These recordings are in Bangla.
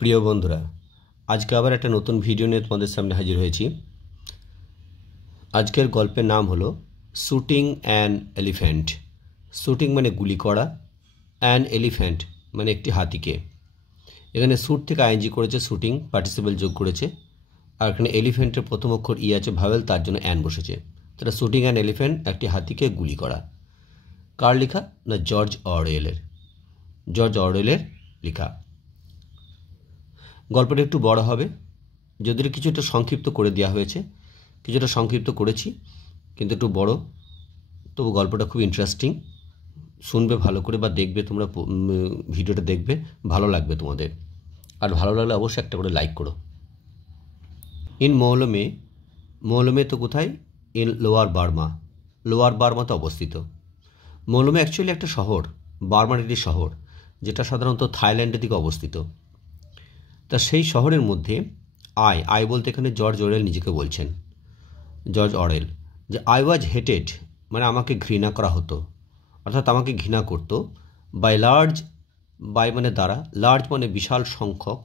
প্রিয় বন্ধুরা, আজকে আবার একটা নতুন ভিডিও নিয়ে তোমাদের সামনে হাজির হয়েছি। আজকের গল্পের নাম হলো শুটিং অ্যান এলিফ্যান্ট। শুটিং মানে গুলি করা, অ্যান এলিফ্যান্ট মানে একটি হাতিকে। এখানে শ্যুট থেকে আইএনজি করেছে, শুটিং পার্টিসিপেল যোগ করেছে, আর এখানে এলিফ্যান্টের প্রথম অক্ষর ই আছে ভাওয়েল, তার জন্য অ্যান বসেছে। তাহলে শুটিং অ্যান এলিফ্যান্ট, একটি হাতিকে গুলি করা। কার লেখা? না জর্জ অরওয়েলের। জর্জ অরওয়েলের লেখা। গল্পটা একটু বড় হবে, যদিও কিছুটা সংক্ষিপ্ত করে দেওয়া হয়েছে, কিছুটা সংক্ষিপ্ত করেছি, কিন্তু একটু বড়। তবু গল্পটা খুব ইন্টারেস্টিং। শুনবে ভালো করে বা দেখবে, তোমরা ভিডিওটা দেখবে, ভালো লাগবে তোমাদের। আর ভালো লাগলে অবশ্যই একটা করে লাইক করো। ইন মৌলমে, মৌলমে তো কোথায়? ইন লোয়ার বার্মা, লোয়ার বার্মাতে অবস্থিত। মৌলমে অ্যাকচুয়ালি একটা শহর, বার্মার একটি শহর, যেটা সাধারণত থাইল্যান্ডের দিকে অবস্থিত। তা সেই শহরের মধ্যে আই বলতে এখানে জর্জ অরওয়েল নিজেকে বলছেন, জর্জ অরওয়েল, যে আই ওয়াজ হেটেড মানে আমাকে ঘৃণা করা হতো, অর্থাৎ আমাকে ঘৃণা করতো, বাই মানে দ্বারা, লার্জ মানে বিশাল সংখ্যক,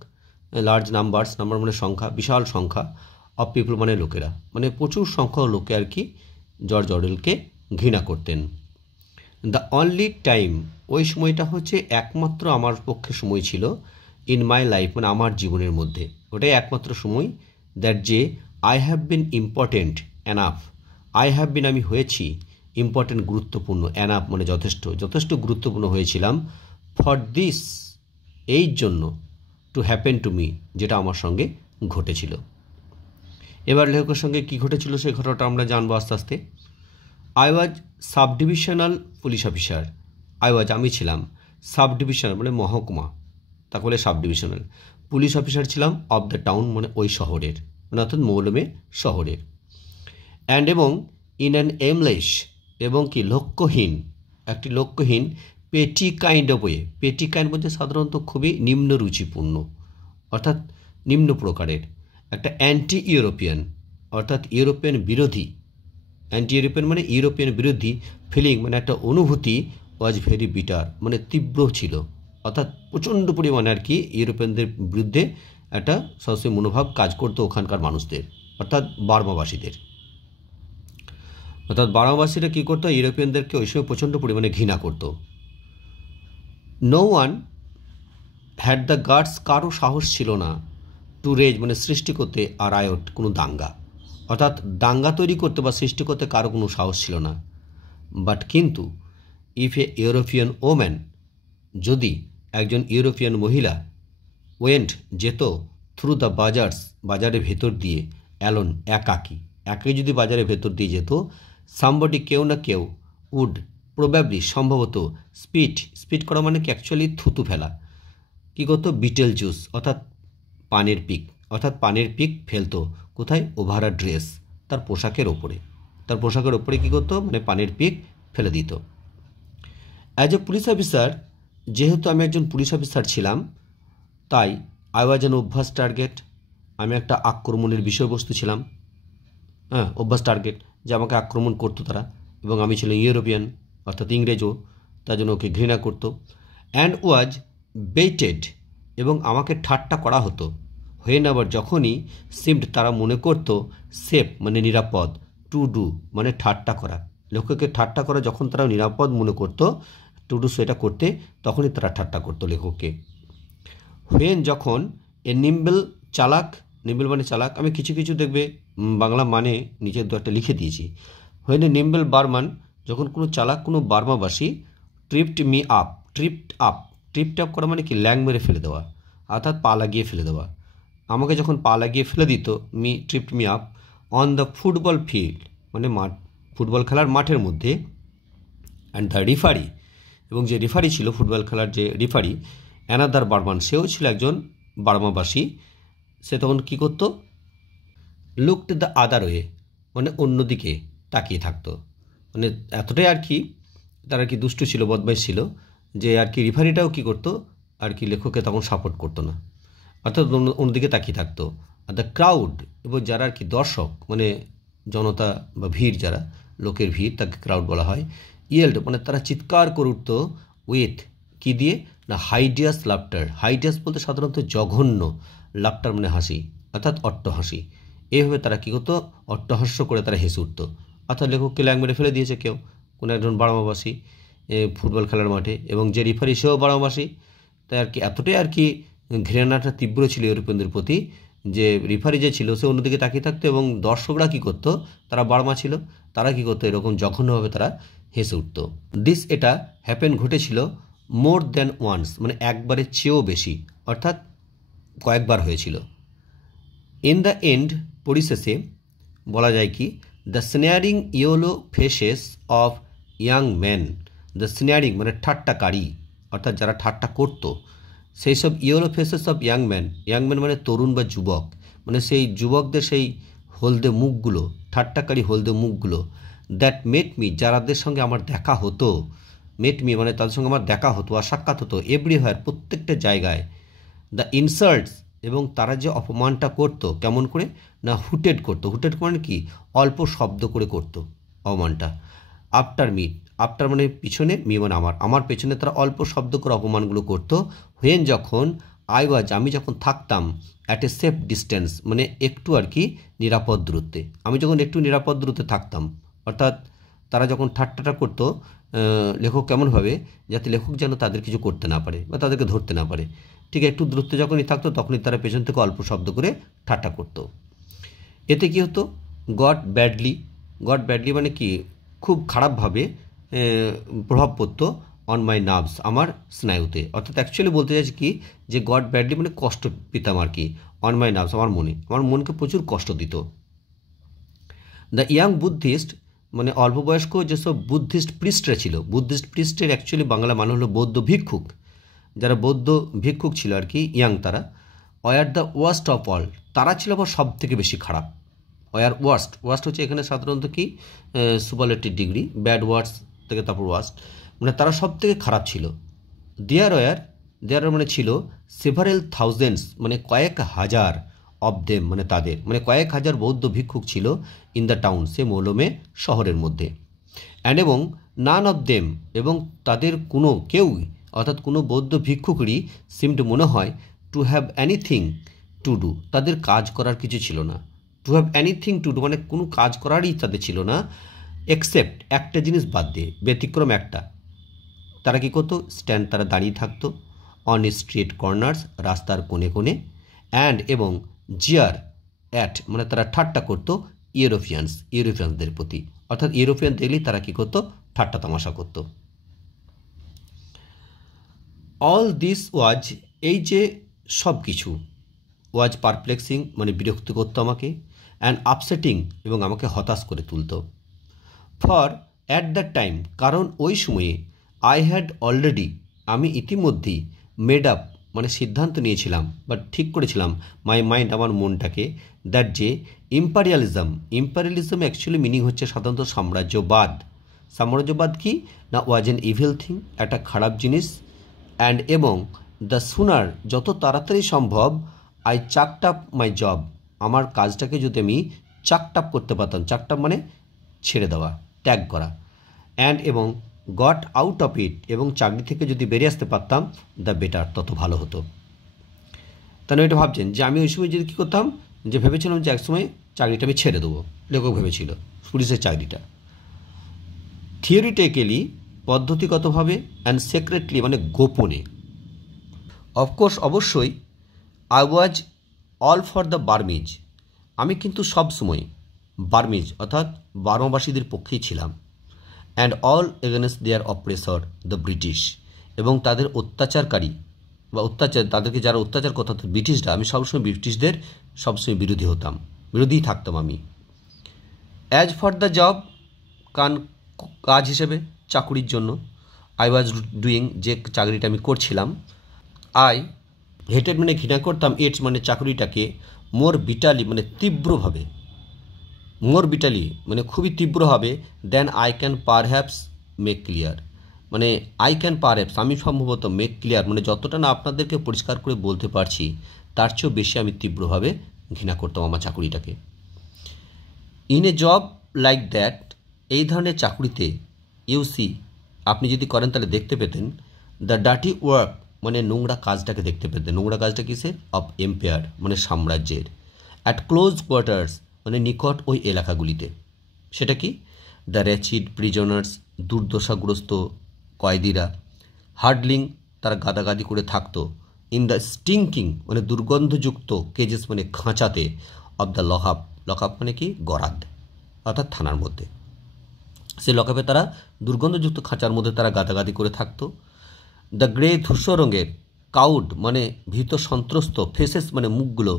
লার্জ নাম্বার মানে সংখ্যা, বিশাল সংখ্যা, অফ পিপল মানে লোকেরা, মানে প্রচুর সংখ্যক লোকে আর কি জর্জ অরওয়েলকে ঘৃণা করতেন। দ্য অনলি টাইম, ওই সময়টা হচ্ছে একমাত্র আমার পক্ষে সময় ছিল, ইন মাই লাইফ মানে আমার জীবনের মধ্যে, ওটাই একমাত্র সময়, দ্যাট যে I have been important enough, I have been আমি হয়েছি, ইম্পর্টেন্ট গুরুত্বপূর্ণ, অ্যানাফ মানে যথেষ্ট, যথেষ্ট গুরুত্বপূর্ণ হয়েছিলাম, ফর দিস এই জন্য, টু হ্যাপেন টু মি যেটা আমার সঙ্গে ঘটেছিল। এবার লেখকের সঙ্গে কী ঘটেছিল সেই ঘটনাটা আমরা জানবো আস্তে আস্তে। I was sub divisional police officer, আমি ছিলাম সাব ডিভিশনাল মানে মহকুমা, তাকে বলে সাব ডিভিশনাল, পুলিশ অফিসার ছিলাম, অফ দ্য টাউন মানে ওই শহরের, মানে অর্থাৎ মৌলমে শহরের। অ্যান্ড এবং ইন অ্যান এমলেস এবং কি লক্ষ্যহীন, একটি লক্ষ্যহীন, পেটি কাইন্ড অফ ওয়ে, পেটি কাইন্ড বলতে সাধারণত খুবই নিম্ন রুচিপূর্ণ, অর্থাৎ নিম্ন প্রকারের, একটা অ্যান্টি ইউরোপিয়ান অর্থাৎ ইউরোপিয়ান বিরোধী, অ্যান্টি ইউরোপিয়ান মানে ইউরোপিয়ান বিরোধী, ফিলিং মানে একটা অনুভূতি, ওয়াজ ভেরি বিটার মানে তীব্র ছিল, অর্থাৎ প্রচণ্ড পরিমাণে আর কি ইউরোপিয়ানদের বিরুদ্ধে একটা সরাসরি মনোভাব কাজ করতো ওখানকার মানুষদের, অর্থাৎ বার্মাবাসীদের। অর্থাৎ বার্মাবাসীরা কী করতো? ইউরোপিয়ানদেরকে ওই সময় প্রচণ্ড পরিমাণে ঘৃণা করতো। No one had the guards, কারও সাহস ছিল না, টু রেজ মানে সৃষ্টি করতে, আর রায়ট কোনো দাঙ্গা, অর্থাৎ দাঙ্গা তৈরি করতে বা সৃষ্টি করতে কারো কোনো সাহস ছিল না। বাট কিন্তু ইফ এ ইউরোপিয়ান ওম্যান, যদি একজন ইউরোপিয়ান মহিলা, ওয়েন্ট যেত, থ্রু দ্য বাজার্স বাজারের ভেতর দিয়ে, অ্যালোন একাই যদি বাজারের ভেতর দিয়ে যেত, সামবডি কেউ না কেউ, উড প্রবাবলি সম্ভবত, স্পিট করা মানে কি অ্যাকচুয়ালি থুতু ফেলা, কী করতো? বিটেল জুস অর্থাৎ পানের পিক ফেলতো, কোথায়? ওভার আ ড্রেস, তার পোশাকের ওপরে কী করতো? মানে পানের পিক ফেলে দিত। অ্যাজ এ পুলিশ অফিসার, যেহেতু আমি একজন পুলিশ অফিসার ছিলাম, তাই আই ওয়াজ অ্যান অভ্যাস টার্গেট, আমি একটা আক্রমণের বিষয়বস্তু ছিলাম, অভ্যাস টার্গেট, যে আমাকে আক্রমণ করতো তারা, এবং আমি ছিলাম ইউরোপিয়ান অর্থাৎ ইংরেজও, তার জন্য ওকে ঘৃণা করতো। অ্যান্ড ওয়াজ বেইটেড, এবং আমাকে ঠাট্টা করা হতো, হোয়েন আবার যখনই, সিমড তারা মনে করতো, সেফ মানে নিরাপদ, টু ডু মানে ঠাট্টা করা, লেখককে ঠাট্টা করা যখন তারা নিরাপদ মনে করতো, টু ডু সেটা করতে, তখনই তারা ঠাট্টা করতো লেখককে। হোয়েন যখন, এ নিম্বেল চালাক, নিম্বেল মানে চালাক, আমি কিছু কিছু দেখবে বাংলা মানে নিচের দু একটা লিখে দিয়েছি। হোয়েন এ নিম্বেল বার্মান, যখন কোনো চালাক কোনো বার্মাবাসী, ট্রিপড আপ করা মানে কি ল্যাং মেরে ফেলে দেওয়া, অর্থাৎ পা লাগিয়ে ফেলে দেওয়া, আমাকে যখন পা লাগিয়ে ফেলে দিত, tripped me up on the football field মানে ফুটবল খেলার মাঠের মধ্যে, অ্যান্ড দ্য রেফারি, এবং যে রেফারি ছিল ফুটবল খেলার যে রেফারি, অ্যানাদার বার্মান, সেও ছিল একজন বার্মাবাসী, সে তখন কী করতো? লুকড দ্য আদার ওয়ে মানে অন্যদিকে তাকিয়ে থাকতো, মানে এতটাই আর কি তারা কি দুষ্টু ছিল, বদমাইশ ছিল, যে আর কি রেফারিটাও কী করতো আর কি লেখককে তখন সাপোর্ট করতো না, অর্থাৎ অন্যদিকে তাকিয়ে থাকতো। আর দ্য ক্রাউড, এবং যারা আর কি দর্শক মানে জনতা বা ভিড়, যারা লোকের ভিড়, তাকে ক্রাউড বলা হয়। ইয়েল্ড মানে তারা চিৎকার করে উঠতো, উইথ কী দিয়ে? না হাইডিয়াস লাফটার। হাইডিয়াস বলতে সাধারণত জঘন্য, লাফটার মানে হাসি, অর্থাৎ অট্টহাসি। এইভাবে তারা কী করতো, অট্টহাস্য করে তারা হেসে উঠতো। অর্থাৎ লেখককে ল্যাং মেরে ফেলে দিয়েছে কেউ, কোনো একজন বাড়ামাবাসী ফুটবল খেলার মাঠে, এবং যে রেফারি সেও বাড়ামাবাসী। তাই আর কি এতটাই আর কি ঘৃণাটা তীব্র ছিল ইউরোপিয়ানদের প্রতি, যে রেফারি যে ছিল সে অন্যদিকে তাকিয়ে থাকতো, এবং দর্শকরা কী করতো, তারা বাড়মা ছিল, তারা কী করতো, এরকম জঘন্যভাবে তারা হেসে উঠত। এটা হ্যাপেন ঘটেছিল মোর দ্যান ওয়ান্স, মানে একবারের চেয়েও বেশি, অর্থাৎ কয়েকবার হয়েছিল। ইন দ্য এন্ড, পরিশেষে বলা যায় কি, the sneering yellow faces of young man. The sneering মানে ঠাট্টাকারী, অর্থাৎ যারা ঠাট্টা করতো, সেই সব yellow faces of young man. Young man মানে তরুণ বা যুবক, মানে সেই যুবকদের সেই হলদে মুখগুলো, ঠাট্টাকারী হলদে মুখগুলো, দ্যাট মেট মি, যারাদের সঙ্গে আমার দেখা হতো, মেট মি মানে তাদের সঙ্গে আমার দেখা হতো আর সাক্ষাৎ হতো, এভরিহোয়ার প্রত্যেকটা জায়গায়, দ্য ইনসাল্টস, এবং তারা যে অপমানটা করতো, কেমন করে না হুটেড করতো। হুটেড মানে কি, অল্প শব্দ করে করতো অপমানটা। আফটার মি, আফটার মানে পিছনে, মি মানে আমার পেছনে তারা অল্প শব্দ করে অপমানগুলো করতো। হোয়েন যখন, আমি যখন থাকতাম অ্যাট এ সেফ ডিস্টেন্স, মানে একটু আর কি নিরাপদ দূরত্বে, আমি যখন একটু নিরাপদ দূরত্বে থাকতাম, অর্থাৎ তারা যখন ঠাট্টাটা করতো লেখক কেমনভাবে, যাতে লেখক যেন তাদের কিছু করতে না পারে বা তাদেরকে ধরতে না পারে, ঠিক একটু দূরত্বে যখনই থাকতো তখনই তারা পেছন থেকে অল্প শব্দ করে ঠাট্টা করতো। এতে কী হতো, গট ব্যাডলি মানে কি, খুব খারাপভাবে প্রভাব পড়তো অন মাই নার্ভস, আমার স্নায়ুতে। অর্থাৎ অ্যাকচুয়ালি বলতে চাইছি কি, যে গট ব্যাডলি মানে কষ্ট পেতাম আর কি, অন মাই নার্ভস আমার মনকে প্রচুর কষ্ট দিত। দ্য ইয়াং বুদ্ধিস্ট মানে অল্প বয়স্ক যেসব বুদ্ধিস্ট প্রিস্টরা ছিল, বুদ্ধিস্ট প্রিস্টের অ্যাকচুয়ালি বাংলা মানে হলো বৌদ্ধ ভিক্ষুক, যারা বৌদ্ধ ভিক্ষুক ছিল আর কি, ইয়াং, তারা were the worst of all, তারা ছিল আবার সব থেকে বেশি খারাপ। ওয়ার ওয়ার্স্ট হচ্ছে এখানে সাধারণত কি সুপারলেটিভ ডিগ্রি, ব্যাড ওয়ার্ডস থেকে তারপর ওয়ার্স্ট, মানে তারা সব থেকে খারাপ ছিল। দেয়ার মানে ছিল সেভারেল থাউজেন্ডস মানে কয়েক হাজার, অফ দেম মানে তাদের, মানে কয়েক হাজার বৌদ্ধ ভিক্ষুক ছিল ইন দ্য টাউন, সে মৌলমে শহরের মধ্যে। অ্যান্ড এবং নান অফ দেম, এবং তাদের কেউই, অর্থাৎ কোনো বৌদ্ধ ভিক্ষুকেরই সিমড মনে হয় to have anything to do, তাদের কাজ করার কিছু ছিল না। To have anything to do মানে কোনো কাজ করারই তাদের ছিল না, এক্সেপ্ট একটা জিনিস বাদ দিয়ে, ব্যতিক্রম একটা, তারা কী করতো, স্ট্যান্ড, তারা দাঁড়িয়ে থাকতো অন স্ট্রিট কর্নার্স, রাস্তার কোণে কোণে, অ্যান্ড এবং জিয়ার অ্যাট মানে তারা ঠাট্টা করতো ইউরোপিয়ানসদের প্রতি, অর্থাৎ ইউরোপিয়ান দেখলেই তারা কী করতো, ঠাট্টা তামাশা করতো। অল দিস ওয়াজ, এই যে সব কিছু, ওয়াজ পারপ্লেক্সিং মানে বিরক্ত করতো আমাকে, অ্যান্ড আপসেটিং এবং আমাকে হতাশ করে তুলতো। ফর অ্যাট দ্যাট টাইম, কারণ ওই সময়ে, আই হ্যাড অলরেডি আমি ইতিমধ্যেই, মেড আপ মানে সিদ্ধান্ত নিয়েছিলাম বা ঠিক করেছিলাম, মাই মাইন্ড আমার মনটাকে, দ্যাট যে ইম্পারিয়ালিজম অ্যাকচুয়ালি মিনিং হচ্ছে সাধারণত সাম্রাজ্যবাদ কি না, ওয়াজ এন ইভিল থিং, একটা খারাপ জিনিস, অ্যান্ড এবং দ্য সুনার যত তাড়াতাড়ি সম্ভব, আই চাকড আপ মাই জব আমার কাজটাকে যদি আমি চাকড আপ করতে পারতাম, চাকড আপ মানে ছেড়ে দেওয়া, ত্যাগ করা, অ্যান্ড এবং গট আউট অফ ইট এবং চাকরি থেকে যদি বেরিয়ে আসতে পারতাম, দ্য বেটার তত ভালো হতো। তাহলে এটা ভাবছেন যে আমি ওই সময় যদি কী করতাম, যে ভেবেছিলাম যে একসময় চাকরিটা আমি ছেড়ে দেবো, লেখক ভেবেছিল পুলিশের চাকরিটা। থিওরিটিক্যালি পদ্ধতিগতভাবে, অ্যান্ড সিক্রেটলি মানে গোপনে, অফকোর্স অবশ্যই, I was all for the Burmese, আমি কিন্তু সব সময় বার্মিজ অর্থাৎ বার্মাবাসীদের পক্ষেই ছিলাম, and all against their oppressor the British, এবং তাদের অত্যাচারকারী বা তাদেরকে যারা অত্যাচার করত ব্রিটিশরা, আমি সবসময় ব্রিটিশদের সবসময় বিরোধী থাকতাম আমি। অ্যাজ ফর দ্য জব, কাজ হিসেবে, চাকুরির জন্য, আই ওয়াজ ডুইং যে চাকরিটা আমি করছিলাম, আই হেটেড মানে ঘৃণা করতাম, ইটস মানে চাকরিটাকে, মোর বিটালি মানে তীব্রভাবে, মানে খুবই তীব্রভাবে, then I can perhaps make clear, মানে আই ক্যান পারহ্যাপস আমি সম্ভবত, মেক ক্লিয়ার মানে যতটা না আপনাদেরকে পরিষ্কার করে বলতে পারছি তার চেয়েও বেশি আমি তীব্রভাবে ঘৃণা করতাম আমার চাকুরিটাকে। In a job like that, এই ধরনের চাকুরিতে, ইউসি আপনি যদি করেন তাহলে দেখতে পেতেন, দ্য ডার্টি ওয়ার্ক মানে নোংরা কাজটাকে দেখতে পেতে। নোংরা কাজটা কিসের? অফ এম্পায়ার মানে সাম্রাজ্যের। অ্যাট ক্লোজ কোয়ার্টার্স মানে নিকট ওই এলাকাগুলিতে। সেটা কি? দ্য র্যাচিড প্রিজনার্স দুর্দশাগ্রস্ত কয়েদিরা, হার্ডলিং তারা গাদাগাদি করে থাকতো, ইন দ্য স্টিঙ্কিং মানে দুর্গন্ধযুক্ত কেজেস মানে খাঁচাতে, অফ দ্য লকআপ, লকআপ মানে কি? গরাদ, অর্থাৎ থানার মধ্যে। সেই লকআপে তারা দুর্গন্ধযুক্ত খাঁচার মধ্যে তারা গাদাগাদি করে থাকতো। দ্য গ্রে ধূসর রঙের কাউড মানে ভীত সন্ত্রস্ত, ফেসেস মানে মুখগুলো,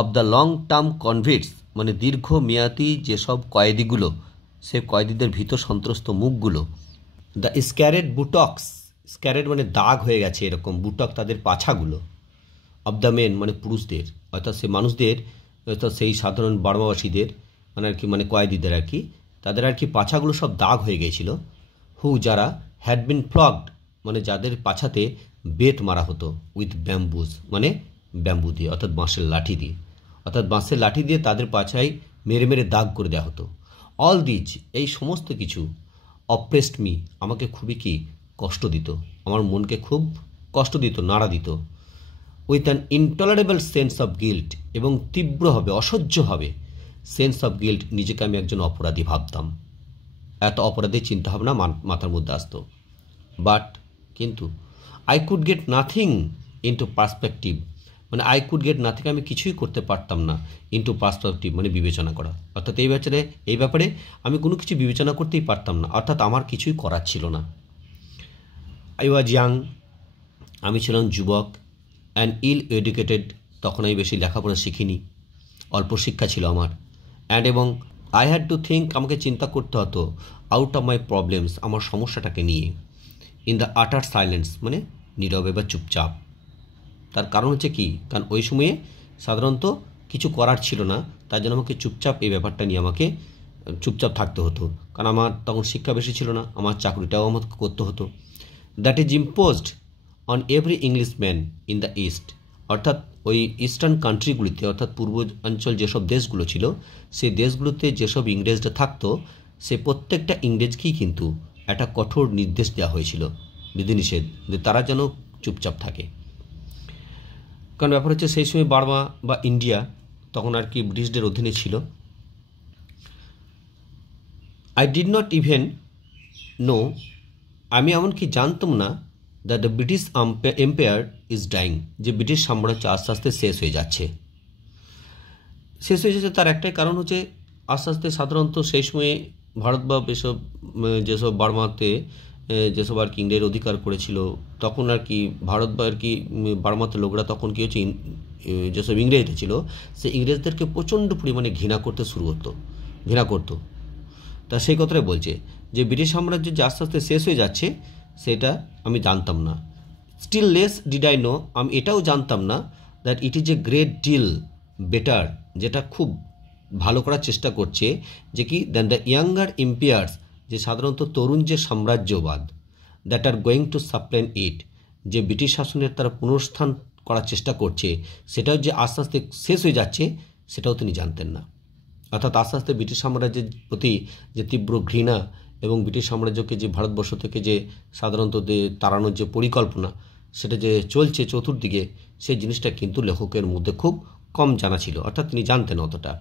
অব দ্য লং টার্ম কনভিক্টস মানে দীর্ঘমেয়াদী যেসব কয়েদিগুলো, সে কয়েদিদের ভীত সন্ত্রস্ত মুখগুলো। দ্য স্ক্যারেড বুটক্স, স্ক্যারেড মানে দাগ হয়ে গেছে এরকম, বুটক তাদের পাছাগুলো, অব দ্য মেন মানে পুরুষদের, অর্থাৎ সে মানুষদের, অর্থাৎ সেই সাধারণ বার্মাবাসীদের মানে আর কি, মানে কয়েদিদের আর কি, তাদের আর কি পাছাগুলো সব দাগ হয়ে গিয়েছিল। হু যারা, হ্যাড বিন ফ্লগড মানে যাদের পাছাতে বেত মারা হতো, উইথ ব্যাম্বুজ মানে ব্যাম্বু দিয়ে, অর্থাৎ বাঁশের লাঠি দিয়ে, অর্থাৎ বাঁশের লাঠি দিয়ে তাদের পাছায় মেরে মেরে দাগ করে দেওয়া হতো। অল দিজ এই সমস্ত কিছু, অপ্রেসড মি আমাকে খুবই কি কষ্ট দিত, আমার মনকে খুব কষ্ট দিত, নাড়া দিত। With an intolerable sense of guilt এবং তীব্রভাবে অসহ্যভাবে সেন্স অফ গিল্ট, নিজেকে আমি একজন অপরাধী ভাবতাম, এত অপরাধের চিন্তাভাবনা মাথার মধ্যে আসতো। বাট কিন্তু I could get nothing into perspective মানে আই কুড গেট নাথিং আমি কিছুই করতে পারতাম না, ইন্টু পার্সপেক্টিভ মানে বিবেচনা করা, অর্থাৎ এই ব্যাপারে আমি কোনো কিছু বিবেচনা করতেই পারতাম না, অর্থাৎ আমার কিছুই করার ছিল না। আই ওয়াজ ইয়াং আমি ছিলাম যুবক, অ্যান্ড ইল এডুকেটেড তখন আমি বেশি লেখাপড়া শিখিনি, অল্প শিক্ষা ছিল আমার, অ্যান্ড এবং আই হ্যাড টু থিঙ্ক আমাকে চিন্তা করতে হতো, আউট অফ মাই প্রবলেমস আমার সমস্যাটাকে নিয়ে, ইন দ্য আটার সাইলেন্স মানে নীরবে বা চুপচাপ। তার কারণ হচ্ছে কি? কারণ ওই সময়ে সাধারণত কিছু করার ছিল না, তার জন্য আমাকে চুপচাপ এই ব্যাপারটা নিয়ে আমাকে চুপচাপ থাকতে হতো, কারণ আমার তখন শিক্ষা বেশি ছিল না, আমার চাকরিটাও আমাকে করতে হতো। That is imposed on every English man in the east, অর্থাৎ ওই ইস্টার্ন কান্ট্রিগুলিতে, অর্থাৎ পূর্বাঞ্চল যেসব দেশগুলো ছিল, সেই দেশগুলোতে যেসব ইংরেজরা থাকতো, সে প্রত্যেকটা ইংরেজকেই কিন্তু একটা কঠোর নির্দেশ দেওয়া হয়েছিল, বিধিনিষেধ, যে তারা যেন চুপচাপ থাকে। কারণ ব্যাপার হচ্ছে সেই সময় বার্মা বা ইন্ডিয়া তখন আর কি ব্রিটিশদের অধীনে ছিল। I did not even know আমি এমনকি জানতাম না that the British empire is dyeing যে ব্রিটিশ সাম্রাজ্য আস্তে আস্তে শেষ হয়ে যাচ্ছে। তার একটাই কারণ হচ্ছে আস্তে আস্তে সাধারণত সেই সময়ে ভারত বা যেসব বার্মাতে যেসব আর কি ইংরেজ অধিকার করেছিল, তখন আর কি ভারত বা আর কি বার্মাতে লোকরা তখন কী হচ্ছে, যেসব ইংরেজরা ছিল সে ইংরেজদেরকে প্রচণ্ড পরিমাণে ঘৃণা করতো। তা সেই কথাটাই বলছে যে ব্রিটিশ সাম্রাজ্য যে আস্তে আস্তে শেষ হয়ে যাচ্ছে সেটা আমি জানতাম না। Still less did I know আমি এটাও জানতাম না that it is a great deal better, যেটা খুব ভালো করার চেষ্টা করছে যে কি দ্যান দ্য ইয়াঙ্গার এম্পায়ার্স যে সাধারণত তরুণ যে সাম্রাজ্যবাদ, দ্যাট আর গোয়িং টু সাপ্লেন ইট যে ব্রিটিশ শাসনের তারা পুনরুত্থান করার চেষ্টা করছে, সেটাও যে আস্তে আস্তে শেষ হয়ে যাচ্ছে সেটাও তিনি জানতেন না। অর্থাৎ আস্তে আস্তে ব্রিটিশ সাম্রাজ্যের প্রতি যে তীব্র ঘৃণা এবং ব্রিটিশ সাম্রাজ্যকে যে ভারতবর্ষ থেকে যে সাধারণত তাড়ানোর যে পরিকল্পনা সেটা যে চলছে চতুর্দিকে, সেই জিনিসটা কিন্তু লেখকের মধ্যে খুব কম জানা ছিল, অর্থাৎ তিনি জানতেন অতটা।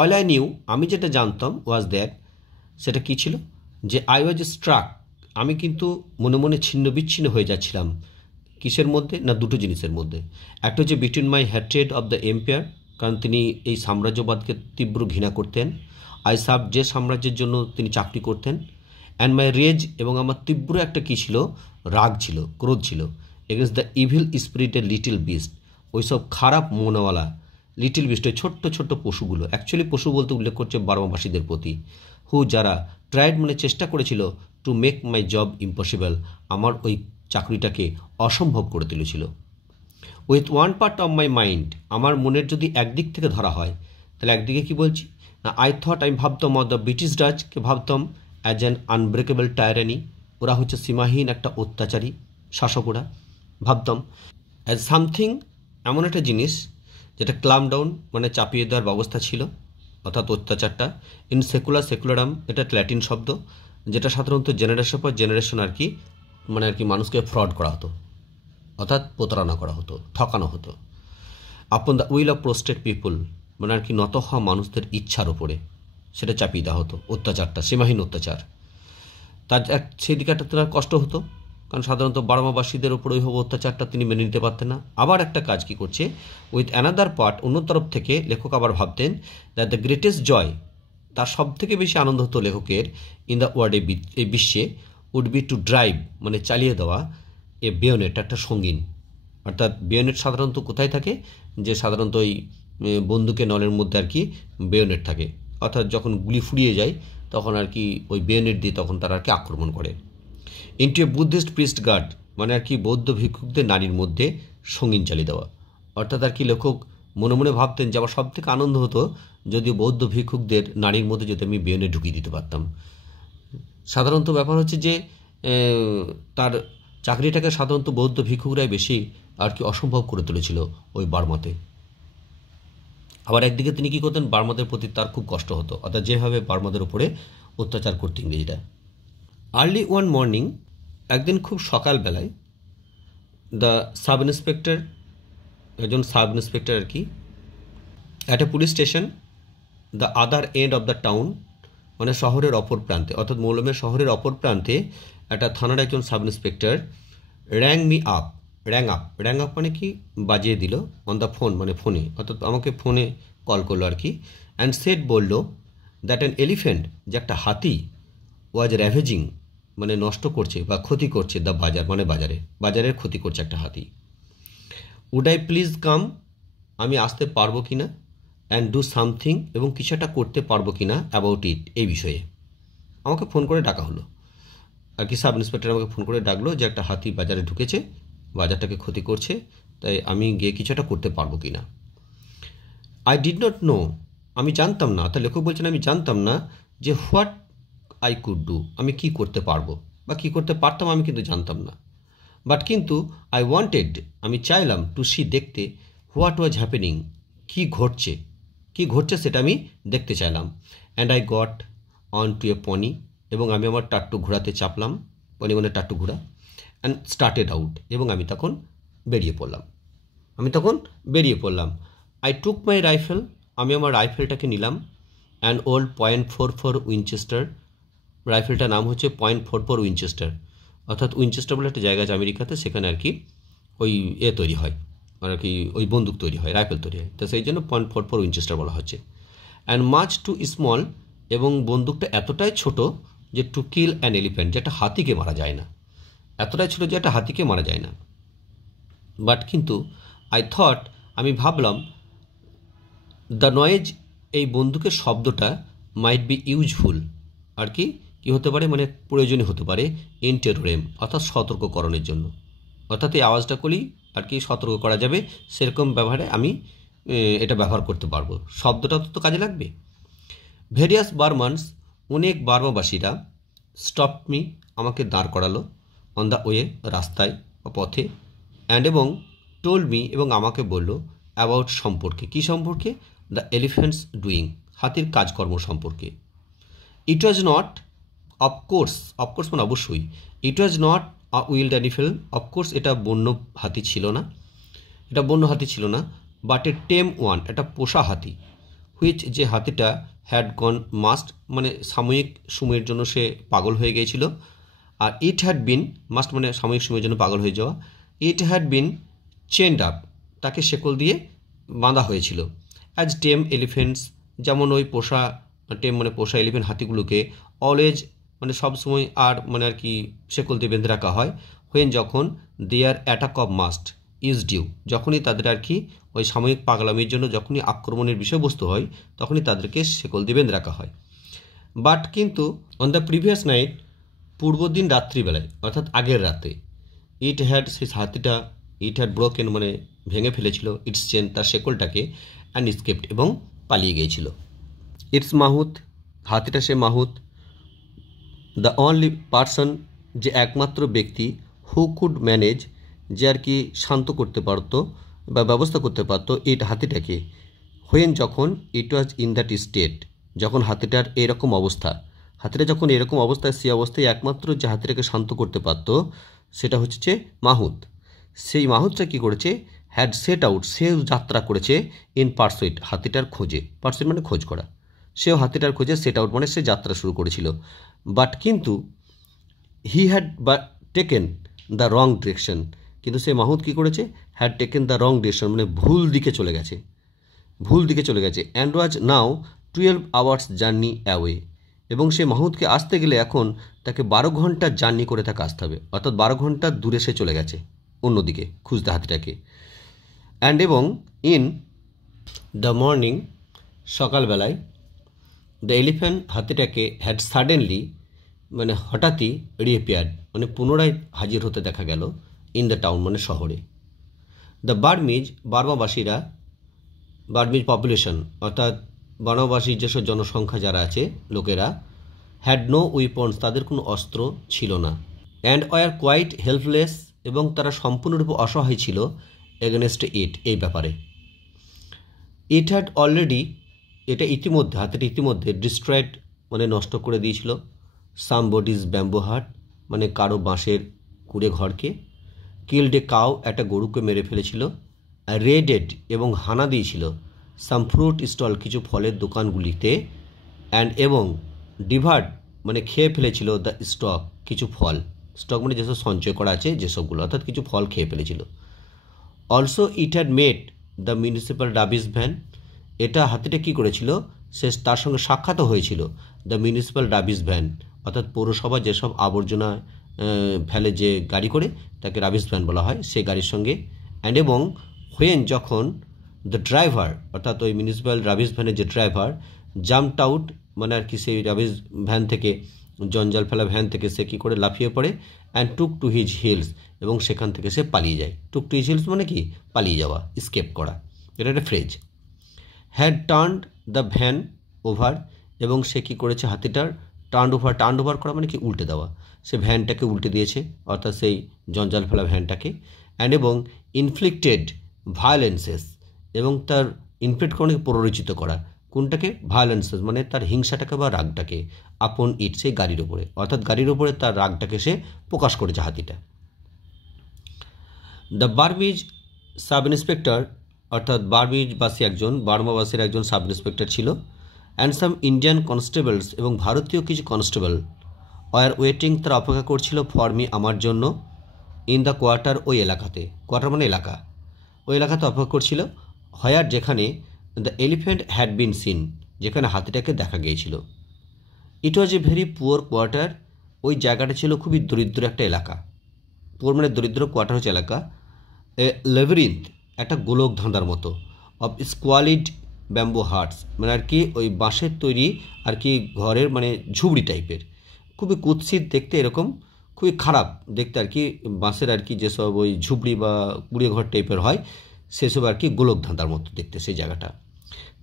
অল আই নিউ আমি যেটা জানতাম ওয়াজ দ্যাট সেটা কী ছিল যে আই ওয়াজ স্ট্রাক আমি কিন্তু মনে মনে ছিন্ন বিচ্ছিন্ন হয়ে যাচ্ছিলাম। কিসের মধ্যে? না দুটো জিনিসের মধ্যে। একটা হচ্ছে between my হ্যাট্রেড of the empire, কারণ তিনি এই সাম্রাজ্যবাদকে তীব্র ঘৃণা করতেন। আই সাব যে সাম্রাজ্যের জন্য তিনি চাকরি করতেন। অ্যান্ড মাই রেজ এবং আমার তীব্র একটা কী ছিল, রাগ ছিল, ক্রোধ ছিল, against the evil spirited little beast, ওইসব খারাপ মনওয়ালা লিটিল বিস্ট, ওই ছোট্ট ছোট্ট পশুগুলো, অ্যাকচুয়ালি পশু বলতে উল্লেখ করছে বার্মাবাসীদের প্রতি, হু যারা ট্রাইড মানে চেষ্টা করেছিল to make my job impossible আমার ওই চাকরিটাকে অসম্ভব করে তুলেছিল। With one part of my mind আমার মনের যদি একদিক থেকে ধরা হয় তাহলে একদিকে কি বলছি না আই থট আমি ভাবতাম অফ দ্য ব্রিটিশ রাজকে ভাবতাম অ্যাজ অ্যান আনব্রেকেবল টায়ারানি, ওরা হচ্ছে সীমাহীন একটা অত্যাচারী শাসক, ওরা ভাবতাম অ্যাজ সামথিং এমন একটা জিনিস যেটা ক্লাম ডাউন মানে চাপিয়ে দেওয়ার ব্যবস্থা ছিল, অর্থাৎ অত্যাচারটা। ইন সেকুলারাম এটা ল্যাটিন শব্দ, যেটা সাধারণত জেনারেশন পর জেনারেশন আর কি মানে আর কি মানুষকে ফ্রড করা হতো, অর্থাৎ প্রতারণা করা হতো, ঠকানো হতো। Upon the will of prostrate people, মানে আর কি নত হওয়া মানুষদের ইচ্ছার ওপরে সেটা চাপিয়ে দেওয়া হতো, অত্যাচারটা, সীমাহীন অত্যাচার। তার সেই দিকে একটা তার কষ্ট হতো, কারণ সাধারণত বার্মাবাসীদের ওপর ওইভাবে অত্যাচারটা তিনি মেনে নিতে পারতেন না। আবার একটা কাজ কি করছে, উইথ অ্যানাদার পার্ট, অন্য তরফ থেকে লেখক আবার ভাবতেন দ্যাট দ্য গ্রেটেস্ট জয়, তার সব থেকে বেশি আনন্দ হতো লেখকের ইন দ্য ওয়ার্ল্ড, এই বিশ্বে, উড বি টু ড্রাইভ, মানে চালিয়ে দেওয়া, এ বেয়োনেট, একটা সঙ্গীন। অর্থাৎ বেয়োনেট সাধারণত কোথায় থাকে, যে সাধারণত ওই বন্দুকের নলের মধ্যে আর কি বেয়োনেট থাকে, অর্থাৎ যখন গুলি ফুরিয়ে যায় তখন আর কি ওই বেয়োনেট দিয়ে তখন তারা আর কি আক্রমণ করে। ইন্টু এ বুদ্ধিস্ট প্রিস্ট গার্ড, মানে আর কি বৌদ্ধ ভিক্ষুকদের নারীর মধ্যে সঙ্গীন চালিয়ে দেওয়া। অর্থাৎ আর কি লেখক মনে মনে ভাবতেন যে আমার সব থেকে আনন্দ হতো যদি বৌদ্ধ ভিক্ষুকদের নারীর মধ্যে যদি আমি বেয়োনেট ঢুকিয়ে দিতে পারতাম। সাধারণত ব্যাপার হচ্ছে যে তার চাকরিটাকে সাধারণত বৌদ্ধ ভিক্ষুকরাই বেশি আর কি অসম্ভব করে তুলেছিল ওই বার্মাতে। আবার একদিকে তিনি কী করতেন, বার্মাদের প্রতি তার খুব কষ্ট হতো, অর্থাৎ যেভাবে বার্মাদের উপরে অত্যাচার করতো ইংরেজরা। আর্লি ওয়ান মর্নিং, একদিন খুব সকালবেলায়, দ্য সাব ইন্সপেক্টর, একজন সাব ইন্সপেক্টর আর কি, at a police station the other end of the town, মানে শহরের অপর প্রান্তে, অর্থাৎ মৌলমের শহরের অপর প্রান্তে একটা থানার একজন সাব ইন্সপেক্টর র্যাং আপ মানে কি বাজিয়ে দিল, অন দ্য ফোন মানে ফোনে, অর্থাৎ আমাকে ফোনে কল করলো আর কি, অ্যান্ড সেট বলল দ্যাট অ্যান এলিফ্যান্ট, যে একটা হাতি, ওয়াজ র্যাভেজিং, মানে নষ্ট করছে বা ক্ষতি করছে, দ্য বাজার মানে বাজারের ক্ষতি করছে একটা হাতি। উড আই প্লিজ কাম, আমি আসতে পারবো কি না, অ্যান্ড ডু সামথিং, এবং কিছু একটা করতে পারবো কি না অ্যাবাউট ইট, এই বিষয়ে আমাকে ফোন করে ডাকা হলো আর কি। সাব ইন্সপেক্টর আমাকে ফোন করে ডাকলো যে একটা হাতি বাজারে ঢুকেছে, বাজারটাকে ক্ষতি করছে, তাই আমি গিয়ে কিছু একটা করতে পারবো কি না। আই ডিড নট নো, আমি জানতাম না, অর্থাৎ লেখক বলছেন আমি জানতাম না যে হোয়াট আই কুড ডু, আমি কি করতে পারবো বা কি করতে পারতাম, আমি কিন্তু জানতাম না। বাট কিন্তু আই ওয়ান্টেড, আমি চাইলাম, টু সি, দেখতে, হোয়াট ওয়াজ হ্যাপেনিং, কি ঘটছে সেটা আমি দেখতে চাইলাম। And I got on to a pony, এবং আমি আমার টাট্টু ঘোড়াতে চাপলাম, পনি মানে টাট্টু ঘোড়া, অ্যান্ড স্টার্টেড আউট, এবং আমি তখন বেরিয়ে পড়লাম। আই টুক মাই রাইফেল, আমি আমার রাইফেলটাকে নিলাম, অ্যান্ড ওল্ড .44 উইনচেস্টার, রাইফেলটার নাম হচ্ছে .44 উইনচেস্টার, অর্থাৎ উইনচেস্টার বলে একটা জায়গা আছে আমেরিকাতে, সেখানে আর কি ওই তৈরি হয়, আর কি ওই বন্দুক তৈরি হয়, রাইফেল তৈরি হয়, তো সেই জন্য .44 উইনচেস্টার বলা হচ্ছে। অ্যান্ড মাচ টু স্মল, এবং বন্দুকটা এতটাই ছোট যে টু কিল অ্যান এলিফ্যান্ট, যেটা হাতিকে মারা যায় না, এতটাই ছোট যে একটা হাতিকে মারা যায় না। বাট কিন্তু আই থট, আমি ভাবলাম, দ্য নয়েজ, এই বন্দুকের শব্দটা, মাইট বি ইউজফুল, আর কি হতে পারে, মানে প্রয়োজনীয় হতে পারে, ইন টেরোরেম, অর্থাৎ সতর্ককরণের জন্য, অর্থাৎ এই আওয়াজটা করলেই আর কি সতর্ক করা যাবে, সেরকম ব্যবহারে আমি এটা ব্যবহার করতে পারবো, শব্দটা তো কাজে লাগবে। ভেরিয়াস বার্মানস, অনেক বার্মাবাসীরা, স্টপ মি, আমাকে দাঁড় করালো, অন দ্য ওয়ে, রাস্তায় বা পথে, অ্যান্ড এবং টোল্ড মি, এবং আমাকে বলল, অ্যাবাউট, সম্পর্কে, কি সম্পর্কে, দ্য এলিফ্যান্টস ডুইং, হাতির কাজকর্ম সম্পর্কে। ইট ওয়াজ নট, অফকোর্স মানে অবশ্যই, it was not a wild animal, of course এটা বন্য হাতি ছিল না, বাট এ টেম ওয়ান, এটা পোষা হাতি, হুইচ, যে হাতিটা, হ্যাড গন মাস্ট, মানে সাময়িক সময়ের জন্য সে পাগল হয়ে গিয়েছিল, আর ইট হ্যাড বিন, মাস্ট মানে সাময়িক সময়ের জন্য পাগল হয়ে যাওয়া, it had been send up, তাকে শেকল দিয়ে বাঁধা হয়েছিল, অ্যাজ টেম এলিফেন্টস, যেমন ওই পোষা এলিফেন্ট হাতিগুলোকে, অলওয়েজ মানে সবসময় আর মানে আর কি শেকল দিয়ে বেঁধে রাখা হয়, হোয়েন, যখন, their attack of must is due, যখনই তাদের আর কি ওই সাময়িক পাগলামির জন্য যখনই আক্রমণের বিষয়বস্তু হয় তখনই তাদেরকে শেকল দিয়ে বেঁধে রাখা হয়। বাট কিন্তু অন দ্য প্রিভিয়াস নাইট, পূর্বদিন রাত্রিবেলায়, অর্থাৎ আগের রাতে, ইট হ্যাড, সেই হাতিটা, ইট হ্যাড ব্রোকেন মানে ভেঙে ফেলেছিল, ইটস চেন, তার শেকলটাকে, অ্যান্ড স্কেপড, এবং পালিয়ে গিয়েছিল। ইটস মাহুত, হাতিটা সে মাহুত, দ্য অনলি পার্সন, যে একমাত্র ব্যক্তি, হু কুড ম্যানেজ, যে আর কি শান্ত করতে পারতো বা ব্যবস্থা করতে পারতো, ইট, হাতিটাকে, হোয়েন, যখন, ইট ওয়াজ ইন দ্যাট স্টেট, যখন হাতিটার এরকম অবস্থা, হাতিটা যখন এরকম অবস্থায়, সেই অবস্থায় একমাত্র যে হাতিটাকে শান্ত করতে পারতো সেটা হচ্ছে মাহুত। সেই মাহুতটা কী করেছে, হ্যাড সেট আউট, সেও যাত্রা করেছে ইন পারসুইট, হাতিটার খোঁজে, পারসুইট মানে খোঁজ করা, সেও হাতিটার খোঁজে সেট আউট মানে সে যাত্রা শুরু করেছিল। বাট কিন্তু he had taken the wrong direction, কিন্তু সে মাহুত কী করেছে, had taken the wrong direction মানে ভুল দিকে চলে গেছে, ভুল দিকে চলে গেছে। And was now 12 hours journey away, এবং সে মাহুতকে আসতে গেলে এখন তাকে 12 ঘন্টার জার্নি করে তাকে আসতে হবে, অর্থাৎ 12 ঘন্টার দূরে সে চলে গেছে অন্যদিকে খুঁজতে হাতিটাকে। অ্যান্ড এবং ইন দ্য মর্নিং, সকালবেলায়, দ্য এলিফ্যান্ট, হাতিটাকে হ্যাড সাডেনলি মানে হঠাৎই রিঅ্যাপিয়ার্ড মানে পুনরায় হাজির হতে দেখা গেল ইন দ্য টাউন মানে শহরে। দ্য বার্মিজ, বার্মাবাসীরা, বার্মিজ পপুলেশন অর্থাৎ বার্মাবাসীর যেসব জনসংখ্যা যারা আছে লোকেরা, হ্যাড নো উইপন্স, তাদের কোনো অস্ত্র ছিল না। অ্যান্ড ওয়ার কোয়াইট হেল্পলেস, এবং তারা সম্পূর্ণরূপে অসহায় ছিল এগেনস্ট ইট, এই ব্যাপারে। ইট হ্যাড অলরেডি, এটা ইতিমধ্যে, হাতিটা ইতিমধ্যে ডিস্ট্রয়েড মানে নষ্ট করে দিয়েছিল সাম বডিজ ব্যাম্বো হাট মানে কারো বাঁশের কুড়ে ঘরকে, কিল্ড এ কাউ, একটা গরুকে মেরে ফেলেছিল, রেডেড এবং হানা দিয়েছিল সাম ফ্রুট স্টল, কিছু ফলের দোকানগুলিতে, অ্যান্ড এবং ডিভার্ড মানে খেয়ে ফেলেছিল দ্য স্টক, কিছু ফল, স্টক মানে যেসব সঞ্চয় করা আছে যেসবগুলো, অর্থাৎ কিছু ফল খেয়ে ফেলেছিল। Also it had made the municipal rubbish van, এটা হাতিটা কী করেছিল, সে তার সঙ্গে সাক্ষাৎও হয়েছিল দ্য মিউনিসিপ্যাল রাবিশ ভ্যান, অর্থাৎ পৌরসভা যেসব আবর্জনা ফেলে যে গাড়ি করে তাকে রাবিশ ভ্যান বলা হয়, সেই গাড়ির সঙ্গে। অ্যান্ড এবং হোয়েন, যখন দ্য ড্রাইভার অর্থাৎ ওই মিউনিসিপ্যাল রাবিশ ভ্যানের যে ড্রাইভার জাম্পড আউট মানে আর কি সেই রাবিশ ভ্যান থেকে, জঞ্জাল ফেলা ভ্যান থেকে সে কী করে লাফিয়ে পড়ে, and took to his hills, এবং সেখান থেকে সে পালিয়ে যায়। টুক টু হিজ হিলস মানে কি, পালিয়ে যাওয়া, স্কেপ করা, এটা একটা phrase. Had turned the van over, এবং সে কী করেছে, হাতিটার টার্ন ওভার করা মানে কি, উল্টে দেওয়া, সে ভ্যানটাকে উল্টে দিয়েছে অর্থাৎ সেই জঞ্জাল ফেলা ভ্যানটাকে। অ্যান্ড এবং ইনফ্লিক্টেড ভায়োলেন্সেস, এবং তার ইনফ্লিক্ট করা মানে প্ররোচিত করা, কোনটাকে, ভায়োলেন্সেস মানে তার হিংসাটাকে বা রাগটাকে, আপন ইট সেই গাড়ির ওপরে, অর্থাৎ গাড়ির ওপরে তার রাগটাকে সে প্রকাশ করেছে হাতিটা। দ্য বার্মিজ সাব ইন্সপেক্টর, অর্থাৎ বার্মিজবাসী একজন, বার্মাবাসীর একজন সাব ইন্সপেক্টর ছিল, অ্যান্ড সাম ইন্ডিয়ান কনস্টেবলস, এবং ভারতীয় কিছু কনস্টেবল, ওয়ার ওয়েটিং, তারা অপেক্ষা করছিল ফর মি আমার জন্য, ইন দ্য কোয়ার্টার ওই এলাকাতে, কোয়ার্টার মানে এলাকা, ওই এলাকাতে অপেক্ষা করছিল, হয়ার যেখানে the elephant had been seen, যেখানে হাতিটাকে দেখা গিয়েছিল। ইট was a very poor quarter, ওই জায়গাটা ছিল খুবই দরিদ্র একটা এলাকা, পুয়ার মানে দরিদ্র, কোয়ার্টার হচ্ছে এলাকা। এ লেভরিন্থ, একটা গোলক ধাঁধার মতো, অফ স্কোয়ালিড ব্যাম্বো হার্টস মানে আর কি ওই বাঁশের তৈরি আর কি ঘরের মানে ঝুবড়ি টাইপের, খুবই কুৎসিত দেখতে, এরকম খুবই খারাপ দেখতে আর কি, বাঁশের আর কি যেসব ওই ঝুবড়ি বা কুড়িয়ে ঘর টাইপের হয় সেসব আর কি গোলক ধাঁধার মতো দেখতে সেই জায়গাটা।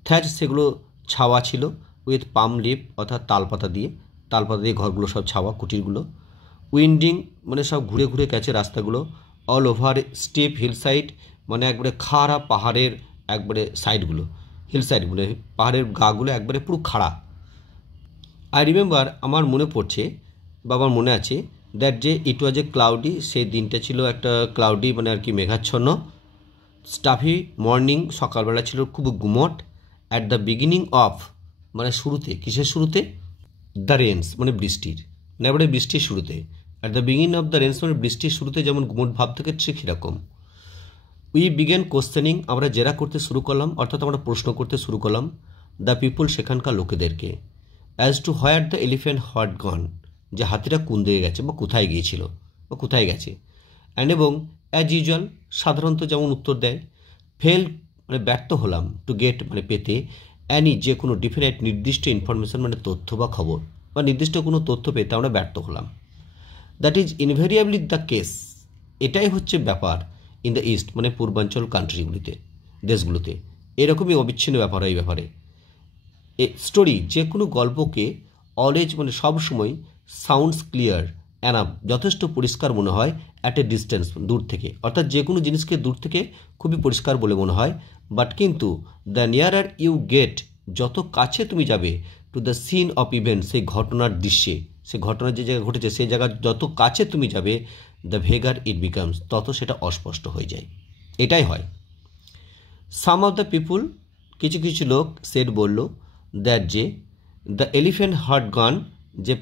থ্যাচ, সেগুলো ছাওয়া ছিল, উইথ পাম লিপ অর্থাৎ তালপাতা দিয়ে ঘরগুলো সব ছাওয়া, কুটিরগুলো। উইন্ডিং মানে সব ঘুরে ঘুরে গেছে রাস্তাগুলো, অল ওভার স্টিপ হিলসাইড মানে একবারে খাড়া পাহাড়ের একবারে সাইডগুলো, হিলসাইড মানে পাহাড়ের গাগুলো একবারে পুরো খাড়া। আই রিমেম্বার, আমার মনে পড়ছে বা আমার মনে আছে, দ্যাট যে ইট ওয়াজ এ ক্লাউডি, সেই দিনটা ছিল একটা ক্লাউডি মানে আর কি মেঘাচ্ছন্ন, স্টাফি মর্নিং, সকালবেলা ছিল খুব গুমট, অ্যাট দ্য বিগিনিং অফ মানে শুরুতে, কিসের শুরুতে, দ্য রেন্স মানে বৃষ্টির, মানে এবারে বৃষ্টির শুরুতে, at the beginning of the Reigns মানে বৃষ্টির শুরুতে যেমন গুমট ভাব থাকে ঠিক সেরকম। উই বিগেন কোশ্চেনিং, আমরা জেরা করতে শুরু করলাম, অর্থাৎ আমরা প্রশ্ন করতে শুরু করলাম, দ্য পিপুল সেখানকার লোকেদেরকে, as to where the elephant had gone, যে হাতিটা কোন দিকে গেছে বা কোথায় গিয়েছিল বা কোথায় গেছে। অ্যান্ড এবং অ্যাজ ইউজুয়াল, সাধারণত যেমন উত্তর দেয়, ফেল মানে ব্যর্থ হলাম, টু গেট মানে পেতে, অ্যানি যে কোনো ডিফিনাইট নির্দিষ্ট ইনফরমেশন মানে তথ্য বা খবর বা নির্দিষ্ট কোনো তথ্য পেতে আমরা ব্যর্থ হলাম। That is invariably the case, এটাই হচ্ছে ব্যাপার ইন দ্য ইস্ট মানে পূর্বাঞ্চল কান্ট্রিগুলিতে, দেশগুলোতে এরকমই অবিচ্ছিন্ন ব্যাপার এই ব্যাপারে। এ স্টোরি যে কোনো গল্পকে অলওয়েজ মানে সবসময় সাউন্ডস ক্লিয়ার অ্যানাফ যথেষ্ট পরিষ্কার মনে হয় অ্যাট এ ডিস্টেন্স দূর থেকে, অর্থাৎ যে কোনো জিনিসকে দূর থেকে খুবই পরিষ্কার বলে মনে হয়, বাট কিন্তু দ্য নিয়ারার ইউ গেট, যত কাছে তুমি যাবে to the scene of event সেই ঘটনার দৃশ্যে, সে ঘটনার যে জায়গায় ঘটেছে সেই জায়গার যত কাছে তুমি যাবে, দ্য ভেগার ইট বিকামস, তত সেটা অস্পষ্ট হয়ে যায়। এটাই হয়। সাম অফ দ্য পিপুল, কিছু কিছু লোক সেট বলল দ্যাট যে দ্য এলিফ্যান্ট হার্ড গান, যে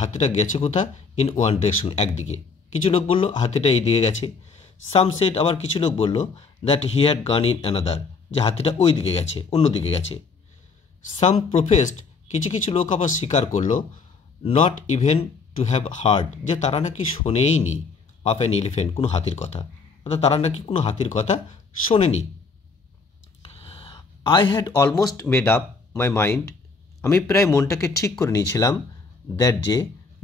হাতিটা গেছে কোথা, ইন ওয়ান ডিরেকশন, একদিকে। কিছু লোক বলল হাতিটা এই দিকে গেছে। সাম সেট, আবার কিছু লোক বলল দ্যাট হি হ্যাড গান ইন অ্যানাদার, যে হাতিটা ওই দিকে গেছে, অন্য দিকে গেছে। সাম প্রোফেসড, কিছু কিছু লোক আবার স্বীকার করলো not even to have heard, যে তারা নাকি শোনেইনি অফ অ্যান এলিফ্যান্ট, কোনো হাতির কথা, অর্থাৎ তারা নাকি কোনো হাতির কথা শোনেনি। I had almost made up my mind, আমি প্রায় মনটাকে ঠিক করে নিয়েছিলাম দ্যাট যে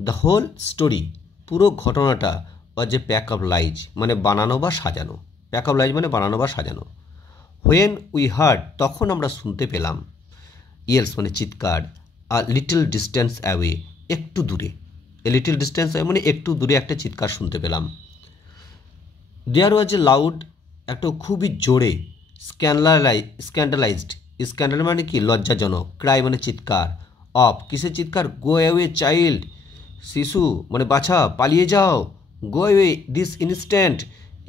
দ্য হোল স্টোরি, পুরো ঘটনাটা ওয়াজ এ প্যাক অফ লাইজ, মানে বানানো বা সাজানো। প্যাক অফ লাইজ মানে বানানো বা সাজানো। হোয়েন উই হার্ড, তখন আমরা শুনতে পেলাম, ইয়েলস মানে চিৎকার, আ লিটল ডিস্টেন্স অ্যাওয়ে, একটু দূরে, এ লিটল ডিস্টেন্স অ্যাওয়ে মানে একটু দূরে একটা চিৎকার শুনতে পেলাম। দেয়ার ওয়াজ এ লাউড, একটা খুবই জোরে, স্ক্যান্ডালাইজড, স্ক্যান্ডাল মানে কি লজ্জাজনক, ক্রাই মানে চিৎকার, অফ কিসের চিৎকার, গো অ্যাওয়ে চাইল্ড, শিশু মানে বাছা, পালিয়ে যাও, গো অ্যাওয়ে দিস ইনস্ট্যান্ট,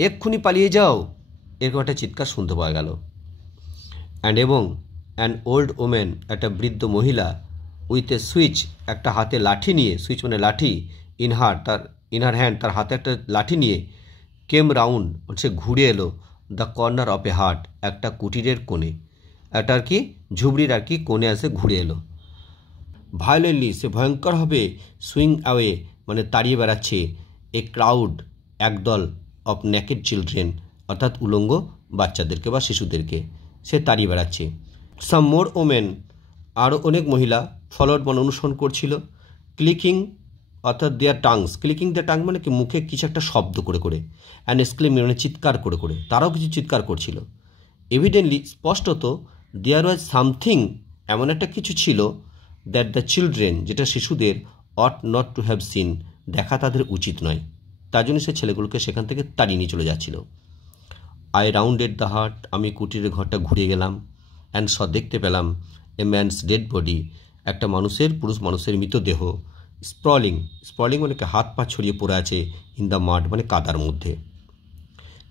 এক্ষুনি পালিয়ে যাও, এরকম একটা চিৎকার শুনতে পাওয়া গেল। অ্যান্ড এবং অ্যান ওল্ড ওমেন, একটা বৃদ্ধ মহিলা, উইথ এ সুইচ, একটা হাতে লাঠি নিয়ে, সুইচ মানে লাঠি, ইনহার হ্যান্ড, তার হাতে একটা লাঠি নিয়ে, কেম রাউন্ড, সে ঘুরে এলো, the corner of A heart, একটা কুটিরের কোণে, একটা আর কি ঝুবড়ির আর কি কোণে এসে ঘুরে এলো। ভায়োলেন্টলি, সে ভয়ঙ্করভাবে, সুইং অ্যাওয়ে মানে তাড়িয়ে বেড়াচ্ছে, এ ক্রাউড, একদল, অফ নেকেড চিলড্রেন, অর্থাৎ উলঙ্গ বাচ্চাদেরকে বা শিশুদেরকে সে তাড়িয়ে বেড়াচ্ছে। সাম মোর ওমেন, আরও অনেক মহিলা, ফলোড মানে অনুসরণ করছিল, ক্লিকিং অর্থাৎ দেয়ার টাংস, ক্লিকিং দেয়ার টাং মানে কি মুখে কিছু একটা শব্দ করে করে, অ্যান্ড স্ক্লিমিং মানে চিৎকার করে করে, তারাও কিছু চিৎকার করছিল। এভিডেন্টলি, স্পষ্টত, দেয়ার ওয়াজ সামথিং, এমন একটা কিছু ছিল, দ্যাট দ্য চিলড্রেন, যেটা শিশুদের, অট নট টু হ্যাভ সিন, দেখা তাদের উচিত নয়, তার জন্য সে ছেলেগুলোকে সেখান থেকে তাড়িয়ে নিয়ে চলে যাচ্ছিল। আই রাউন্ডেড দ্য হার্ট, আমি কুটিরের ঘরটা ঘুরে গেলাম, অ্যান্ড দেখতে পেলাম এ ম্যানস ডেড বডি, একটা পুরুষ মানুষের মৃতদেহ, স্প্রলিং মানে হাত পা ছড়িয়ে পড়ে আছে, ইন দ্য মাড মানে কাদার মধ্যে।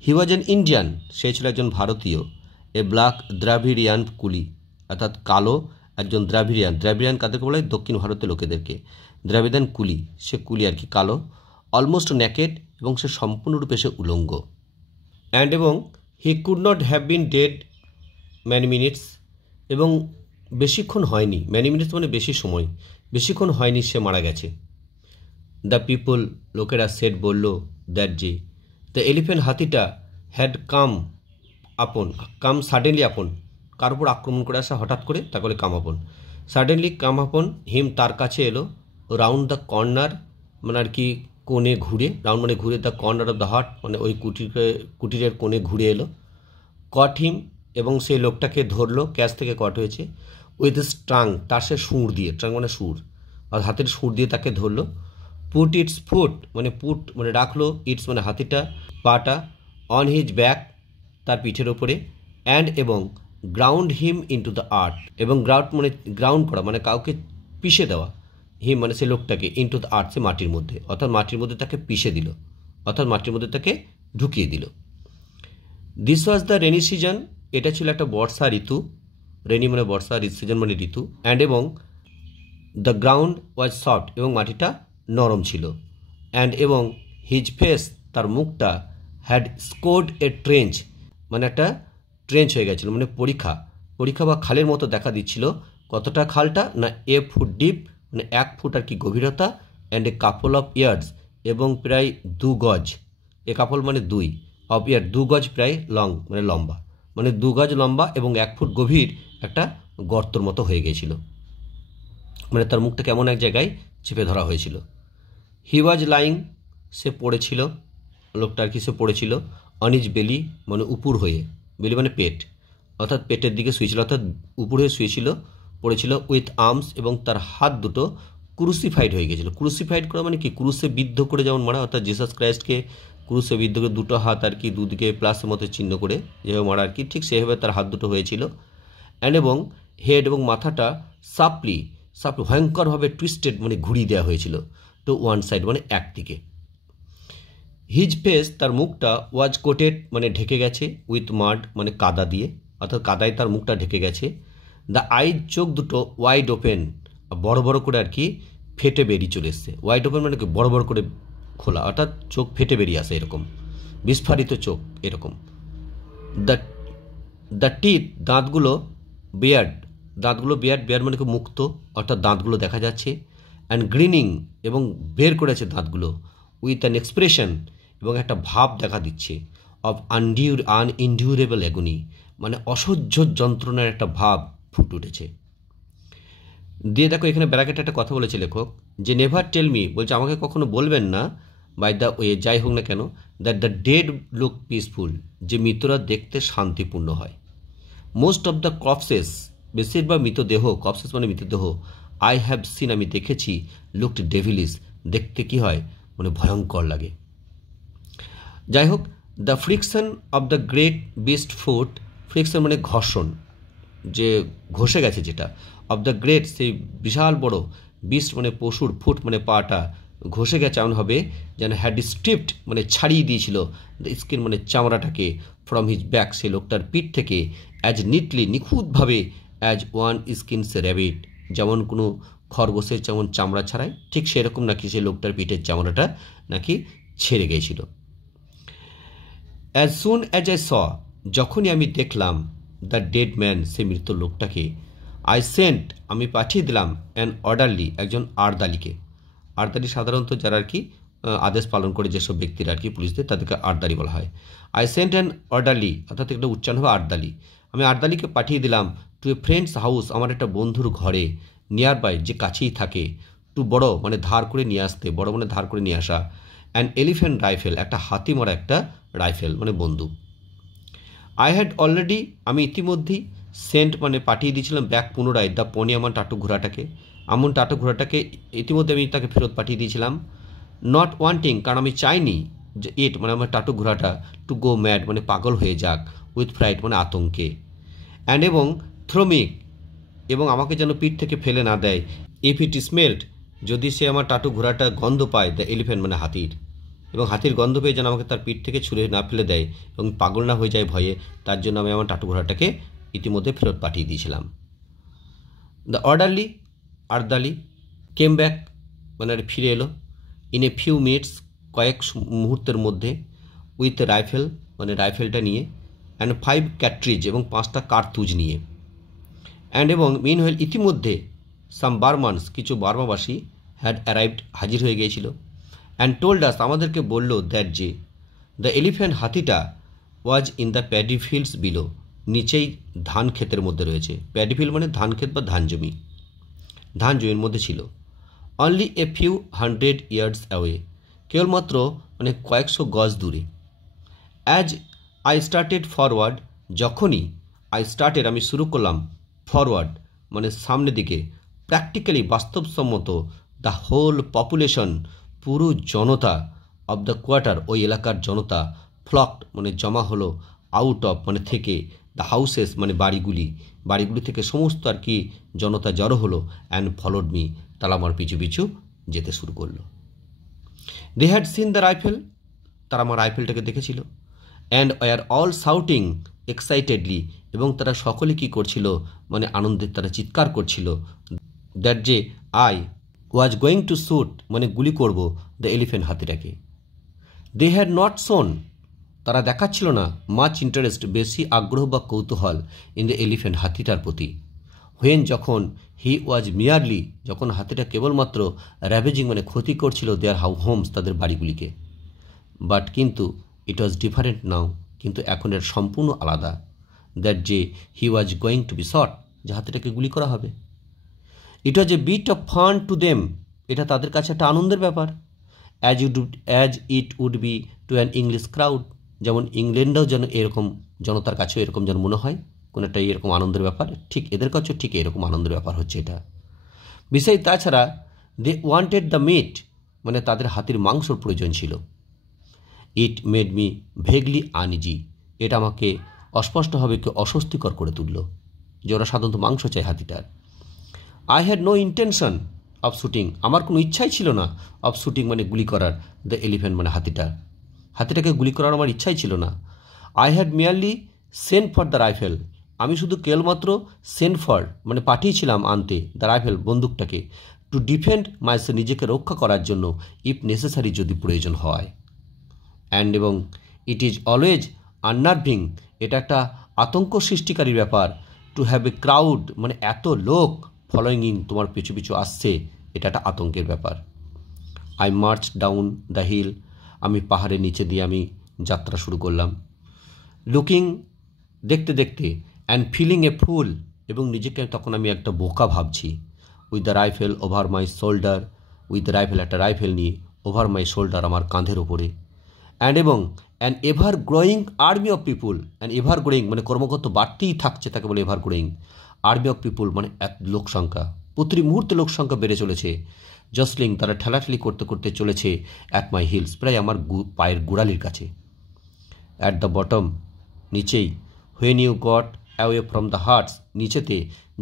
হি ওয়াজ অ্যান ইন্ডিয়ান, সে ছিল একজন ভারতীয়, এ ব্ল্যাক দ্রাভিডিয়ান কুলি, অর্থাৎ কালো একজন দ্রাভিডিয়ান কাদেরকে বলে, দক্ষিণ ভারতের লোকেদেরকে, দ্রাভিডিয়ান কুলি, সে কুলি আর কি কালো, অলমোস্ট নেকেড, এবং সে সম্পূর্ণরূপে সে উলঙ্গ। অ্যান্ড এবং he could not have been dead many minutes, এবং বেশিক্ষণ হয়নি, ম্যানি মিনিটস মানে বেশি সময়, বেশিক্ষণ হয়নি সে মারা গেছে। দ্য পিপল, লোকেরা সেট বলল দ্যাট যে দ্য এলিফ্যান্ট, হাতিটা, হ্যাড কাম সাডেনলি আপন, কার উপর আক্রমণ করে আসা হঠাৎ করে, তাকে বলে কাম আপন, সাডেনলি কাম আপন হিম, তার কাছে এলো, রাউন্ড দ্য কর্নার মানে আর কি কোণে ঘুরে, রাউন্ড মানে ঘুরে, the corner of the heart মানে ওই কুটিরের কোণে ঘুরে এলো, কট হিম, এবং সেই লোকটাকে ধরলো, ক্যাচ থেকে কট হয়েছে, উইথ স্ট্রাং, তার সে সুর দিয়ে, ট্রাং মানে সুর, আর হাতের সুর দিয়ে তাকে ধরলো, পুট ইটস ফুট মানে রাখলো, ইটস মানে হাতিটা, পাটা, অন হিজ ব্যাক, তার পিঠের ওপরে, অ্যান্ড এবং ground him into the earth, এবং গ্রাউন্ড করা মানে কাউকে পিষে দেওয়া, হিম মানে সে লোকটাকে, ইনটু দ্য আর্থ, সে মাটির মধ্যে, অর্থাৎ মাটির মধ্যে তাকে পিষে দিল, অর্থাৎ মাটির মধ্যে তাকে ঢুকিয়ে দিল। This was the rainy season, এটা ছিল একটা বর্ষা ঋতু, রেনি মানে বর্ষা, সিজন মানে ঋতু, অ্যান্ড এবং দ্য গ্রাউন্ড ওয়াজ সফট, এবং মাটিটা নরম ছিল, অ্যান্ড এবং হিজ ফেস, তার মুখটা, হ্যাড স্কোর্ড এ ট্রেঞ্চ, মানে একটা ট্রেঞ্চ হয়ে গেছিলো, মানে পরীক্ষা বা খালের মতো দেখা দিচ্ছিল। কতটা খালটা না, এ ফুট ডিপ মানে 1 ফুট আর কি গভীরতা, and a couple of years, এবং প্রায় 2 গজ, এ কাপল মানে 2, অফ ইয়ার 2 গজ প্রায়, লং মানে লম্বা, মানে 2 গজ লম্বা এবং 1 ফুট গভীর একটা গর্তর মতো হয়ে গিয়েছিল, মানে তার মুখটা কেমন এক জায়গায় চেপে ধরা হয়েছিল। হি ওয়াজ লাইং, সে পড়েছিল, লোকটা আর কি সে পড়েছিল, অন হিজ বেলি মানে উপর হয়ে, বেলি মানে পেট, অর্থাৎ পেটের দিকে শুয়েছিল, অর্থাৎ উপর হয়ে শুয়েছিল, পড়েছিল, উইথ আর্মস, এবং তার হাত দুটো ক্রুসিফাইড হয়ে গেছিলো। ক্রুসিফাইড করা মানে কি, ক্রুশে বিদ্ধ করে যেমন মারা, অর্থাৎ জিসাস ক্রাইস্টকে ক্রুশে বিদ্ধ করে দুটো হাত আর কি দুদিকে প্লাসের মতো চিহ্ন করে যেভাবে মারা আর কি, ঠিক সেভাবে তার হাত দুটো হয়েছিল। অ্যান্ড এবং হেড এবং মাথাটা সাপলি ভয়ঙ্করভাবে টুইস্টেড মানে ঘুরিয়ে দেওয়া হয়েছিল, টু ওয়ান সাইড মানে একদিকে। হিজ ফেস, তার মুখটা, ওয়াজ কোটেড মানে ঢেকে গেছে, উইথ মাড মানে কাদা দিয়ে, অর্থাৎ কাদায় তার মুখটা ঢেকে গেছে। দ্য আইজ, চোখ দুটো, ওয়াইড ওপেন বড় বড় করে আর কি ফেটে বেরিয়ে চলে এসছে। ওয়াইড ওপেন মানে কি বড় বড় করে খোলা, অর্থাৎ চোখ ফেটে বেরিয়ে আসে এরকম, বিস্ফারিত চোখ এরকম। দ্য দ্য টিথ, দাঁতগুলো, বিয়ার্ড, দাঁতগুলো বিয়ার্ড, বিয়ার্ড মানে কি মুক্ত, অর্থাৎ দাঁতগুলো দেখা যাচ্ছে। অ্যান্ড গ্রিনিং, এবং বের করেছে দাঁতগুলো, উইথ অ্যান এক্সপ্রেশন, এবং একটা ভাব দেখা দিচ্ছে, অফ আনইনডিউরেবল অ্যাগনি, মানে অসহ্য যন্ত্রণার একটা ভাব ফুটে উঠেছে। দিয়ে দেখো এখানে ব্র্যাকেটে একটা কথা বলেছে লেখক, যে নেভার টেল মি, বলছে আমাকে কখনো বলবেন না, বাই দ্য ওয়ে, যাই হোক না কেন, that the dead look peaceful, যে মৃতরা দেখতে শান্তিপূর্ণ হয়। মোস্ট অফ দ্য কপসেস, বেশিরভাগ মৃতদেহ, কপসেস মানে মৃতদেহ, আই হ্যাভ সিন, আমি দেখেছি, লুকড ডেভিলিস, দেখতে কি হয় মানে ভয়ঙ্কর লাগে। যাই হোক, the friction of the great beast foot, friction মানে ঘর্ষণ, যে ঘষে গেছে যেটা, অফ দ্য গ্রেট সেই বিশাল বড়, বিস্ট মানে পশুর, ফুট মানে পাটা, ঘষে গেছে এমন হবে যেন হ্যাড স্ট্রিপড মানে ছাড়িয়ে দিয়েছিল, দ্য স্কিন মানে চামড়াটাকে, ফ্রম হিজ ব্যাক, সেই লোকটার পিঠ থেকে, অ্যাজ নিটলি নিখুঁতভাবে, অ্যাজ ওয়ান স্কিনস র্যাবিট, যেমন কোনো খরগোশের যেমন চামড়া ছাড়ায়, ঠিক সেরকম নাকি সেই লোকটার পিঠের চামড়াটা নাকি ছেড়ে গিয়েছিল। As soon as I saw, যখনই আমি দেখলাম, দ্য ডেড ম্যান, সে মৃত লোকটাকে, আই সেন্ট, আমি পাঠিয়ে দিলাম, অ্যান অর্ডারলি, একজন আরদালিকে। আরদালি সাধারণত যারা আর কি আদেশ পালন করে যেসব ব্যক্তিরা আর কি পুলিশদের, তাদেরকে আরদালি বলা হয়। আই সেন্ট অ্যান অর্ডারলি, অর্থাৎ একটা উচ্চারণ হবে আরদালি, আমি আরদালিকে পাঠিয়ে দিলাম, টু এ ফ্রেন্ডস হাউস, আমার একটা বন্ধুর ঘরে, নিয়ার বাই যে কাছেই থাকে, টু বড় মানে ধার করে নিয়ে আসতে, বড় মানে ধার করে নিয়ে আসা, অ্যান এলিফ্যান্ট রাইফেল, একটা হাতি মারা একটা রাইফেল মানে বন্দুক। আই হ্যাড অলরেডি, আমি ইতিমধ্যেই, সেন্ট মানে পাঠিয়ে দিয়েছিলাম, ব্যাক পুনরায়, দ্য পনি আমার টাটু ঘোড়াটাকে, আমার টাটু ঘোড়াটাকে ইতিমধ্যে আমি তাকে ফেরত পাঠিয়ে দিয়েছিলাম। নট ওয়ান্টিং, কারণ আমি চাইনি যে ইট মানে আমার টাটু ঘোড়াটা, টু গো ম্যাড মানে পাগল হয়ে যাক, উইথ ফ্রাইট মানে আতঙ্কে, অ্যান্ড এবং থ্রোমিক, এবং আমাকে যেন পিঠ থেকে ফেলে না দেয়, ইফ ইট স্মেল্ড, যদি সে আমার টাটু ঘোড়াটা গন্ধ পায়, দ্য এলিফ্যান্ট মানে হাতির, এবং হাতির গন্ধ পেয়ে যেন আমাকে তার পিঠ থেকে ছুঁড়ে না ফেলে দেয় এবং পাগল না হয়ে যায় ভয়ে, তার জন্য আমি আমার টাটু ঘোড়াটাকে ইতিমধ্যে ফেরত পাঠিয়ে দিয়েছিলাম। দ্য অর্ডারলি, আরদালি, কেম ব্যাক মানে ফিরে এলো, ইন এ ফিউ মিনিটস, কয়েক মুহূর্তের মধ্যে, উইথ রাইফেল মানে রাইফেলটা নিয়ে, অ্যান্ড 5 ক্যাট্রিজ এবং 5টা কার্তুজ নিয়ে, অ্যান্ড এবং মিনওয়েল ইতিমধ্যে, সাম বার্মানস কিছু বার্মাবাসী, হ্যাড অ্যারাইভড হাজির হয়ে গিয়েছিল, অ্যান্ড টোল্ড আস আমাদেরকে বলল, দ্যাট যে দ্য এলিফ্যান্ট হাতিটা was in the paddy fields below, নিচেই ধান ক্ষেতের মধ্যে রয়েছে, প্যাডি ফিল্ড মানে ধান ক্ষেত বা ধান জমি, ধান জমির মধ্যে ছিল। Only a few hundred years away, কেবলমাত্র মানে কয়েকশো গজ দূরে। অ্যাজ আই স্টার্টেড ফরওয়ার্ড, যখনই আই স্টার্টেড আমি শুরু করলাম, ফরওয়ার্ড মানে সামনের দিকে, প্র্যাকটিক্যালি বাস্তবসম্মত, দ্য হোল পপুলেশন পুরো জনতা, অব দ্য কোয়ার্টার ওই এলাকার জনতা, ফ্লকড মানে জমা হলো, আউট অফ মানে থেকে, দ্য হাউসেস মানে বাড়িগুলি থেকে সমস্ত আর কি জনতা জড়ো হলো, অ্যান্ড ফলোড মি, তারা আমার পিছু পিছু যেতে শুরু করলো। They had seen the rifle, তারা আমার রাইফেলটাকে দেখেছিল, and were all shouting excitedly, এবং তারা সকলে কী করছিল মানে আনন্দের তারা চিৎকার করছিল, দ্যাট যে I was going to shoot মানে গুলি করব, দ্য এলিফ্যান্ট হাতিটাকে। দে হ্যাড নট শোন, তারা দেখাচ্ছিল না, মাচ ইন্টারেস্ট বেশি আগ্রহ বা কৌতূহল, ইন দ্য এলিফ্যান্ট হাতিটার প্রতি, হোয়েন যখন, হি ওয়াজ মিয়ারলি যখন হাতিটা কেবলমাত্র, র্যাভেজিং মানে ক্ষতি করছিল, দেয়ার হোমস তাদের বাড়িগুলিকে, বাট কিন্তু ইট ওয়াজ ডিফারেন্ট নাও, কিন্তু এখন এর সম্পূর্ণ আলাদা, দ্যাট যে he was going to be shot, যে হাতিটাকে গুলি করা হবে। It was a bit of fun to them, এটা তাদের কাছে একটা আনন্দের ব্যাপার, as it would be to an English crowd, যেমন ইংল্যান্ডেও যেন এরকম জনতার কাছেও এরকম যেন মনে হয় কোনো একটা এরকম আনন্দের ব্যাপার, ঠিক এদের কাছেও ঠিক এরকম আনন্দের ব্যাপার হচ্ছে এটা। বিষয় তাছাড়া দে ওয়ান্টেড দ্য মিট, মানে তাদের হাতির মাংসর প্রয়োজন ছিল। ইট মেড মি ভেগলি আনইজি, এটা আমাকে অস্পষ্টভাবে অস্বস্তিকর করে তুলল, যে ওরা সাধারণত মাংস চায় হাতিটার। I had no intention of shooting, আমার কোনো ইচ্ছাই ছিল না, অফ শুটিং মানে গুলি করার, দ্য এলিফ্যান্ট মানে হাতিটার। হাতিটাকে গুলি করার আমার ইচ্ছাই ছিল না। I had merely sent for the rifle, আমি শুধু কেবলমাত্র সেন্ট ফর মানে পাঠিয়েছিলাম আনতে দ্য রাইফেল বন্দুকটাকে, টু ডিফেন্ড মাইসেলফ নিজেকে রক্ষা করার জন্য, ইফ নেসেসারি যদি প্রয়োজন হয়। অ্যান্ড এবং ইট ইজ অলওয়েজ আননার্ভিং, এটা একটা আতঙ্ক সৃষ্টিকারী ব্যাপার, টু হ্যাভ এ ক্রাউড মানে এত লোক ফলোয়িং তোমার পিছু পিছু আসছে, এটা একটা আতঙ্কের ব্যাপার। I march down the hill, আমি পাহাড়ের নিচে দিয়ে আমি যাত্রা শুরু করলাম। লুকিং দেখতে দেখতে, অ্যান্ড ফিলিং এ ফুল, এবং নিজেকে তখন আমি একটা বোকা ভাবছি। With the rifle over my shoulder, with the rifle একটা রাইফেল নিয়ে, ওভার মাই শোল্ডার আমার কাঁধের ওপরে। অ্যান্ড এবং an ever growing army of people, and ever growing মানে ক্রমাগত বাড়তেই থাকছে, তাকে বলে ever growing army of people মানে এক লোক সংখ্যা, প্রতি মুহূর্তে লোক সংখ্যা বেড়ে চলেছে। জসলিং তারা ঠেলাঠেলি করতে করতে চলেছে অ্যাট মাই হিলস, প্রায় আমার পায়ের গোড়ালির কাছে। অ্যাট দ্য বটম নিচেই, when you got away from the huts নিচেতে,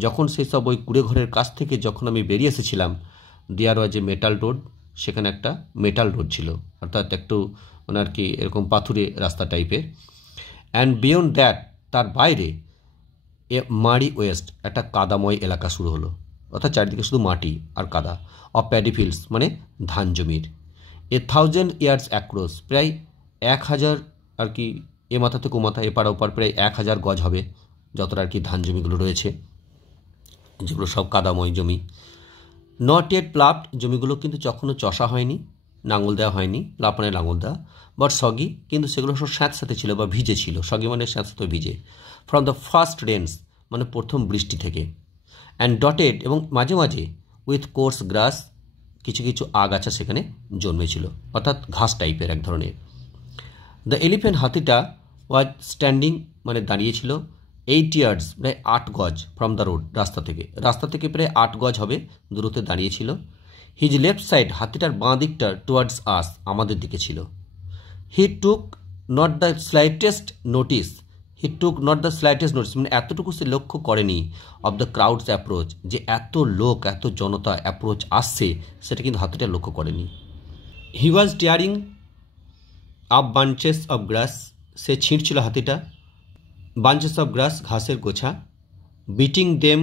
যখন সেসব ওই কুড়ে ঘরের কাছ থেকে যখন আমি বেরিয়ে এসেছিলাম, দেয়ার ওয়াজ এ মেটাল রোড, সেখানে একটা মেটাল রোড ছিল, অর্থাৎ একটু মানে আর কি এরকম পাথুরে রাস্তা টাইপের। অ্যান্ড বিয়ন্ড দ্যাট তার বাইরে এ মাড়ি ওয়েস্ট একটা কাদাময় এলাকা শুরু হলো, অর্থাৎ চারিদিকে শুধু মাটি আর কাদা। অফ প্যাডি ফিল্ডস মানে ধান জমির। 1000 ইয়ার্স অ্যাক্রস প্রায় 1000 আর কি এ মাথা থেকে ও মাথা এপার ওপার প্রায় 1000 গজ হবে যতটা আর কি ধান জমিগুলো রয়েছে, যেগুলো সব কাদাময় জমি। নট ইয়েট প্লাপড, জমিগুলো কিন্তু তখনও চষা হয়নি, নাঙল দেওয়া হয়নি, প্লাপ মানে লাঙল দেওয়া, বাট সগি, কিন্তু সেগুলো সব স্যাঁতস্যাঁতে ছিল বা ভিজে ছিল, সগি মানে স্যাঁতস্যাঁতে ভিজে। ফ্রম দ্য ফার্স্ট রেন্স মানে প্রথম বৃষ্টি থেকে। অ্যান্ড ডটেড এবং মাঝে মাঝে উইথ কোর্স গ্রাস, কিছু কিছু আগাছা সেখানে জন্মেছিল, অর্থাৎ ঘাস টাইপের এক ধরনের। দ্য এলিফ্যান্ট হাতিটা ওয়াজ স্ট্যান্ডিং মানে দাঁড়িয়েছিল 8 ইয়ার্স প্রায় 8 গজ ফ্রম দ্য রোড, রাস্তা থেকে প্রায় 8 গজ হবে দূরত্বে দাঁড়িয়েছিল। হিজ লেফট সাইড হাতিটার বাঁ দিকটা টুয়ার্ডস আস আমাদের দিকে ছিল। হি টুক নট দ্য স্লাইটেস্ট নোটিস মানে এতটুকু সে লক্ষ্য করেনি অফ দ্য ক্রাউডস অ্যাপ্রোচ, যে এত লোক এত জনতা অ্যাপ্রোচ আসছে সেটা কিন্তু হাতিটা লক্ষ্য করেনি। He was tearing up bunches of grass, সে ছিঁড়ছিল হাতিটা বাঞ্চেস অফ গ্রাস ঘাসের গোছা। বিটিং দেম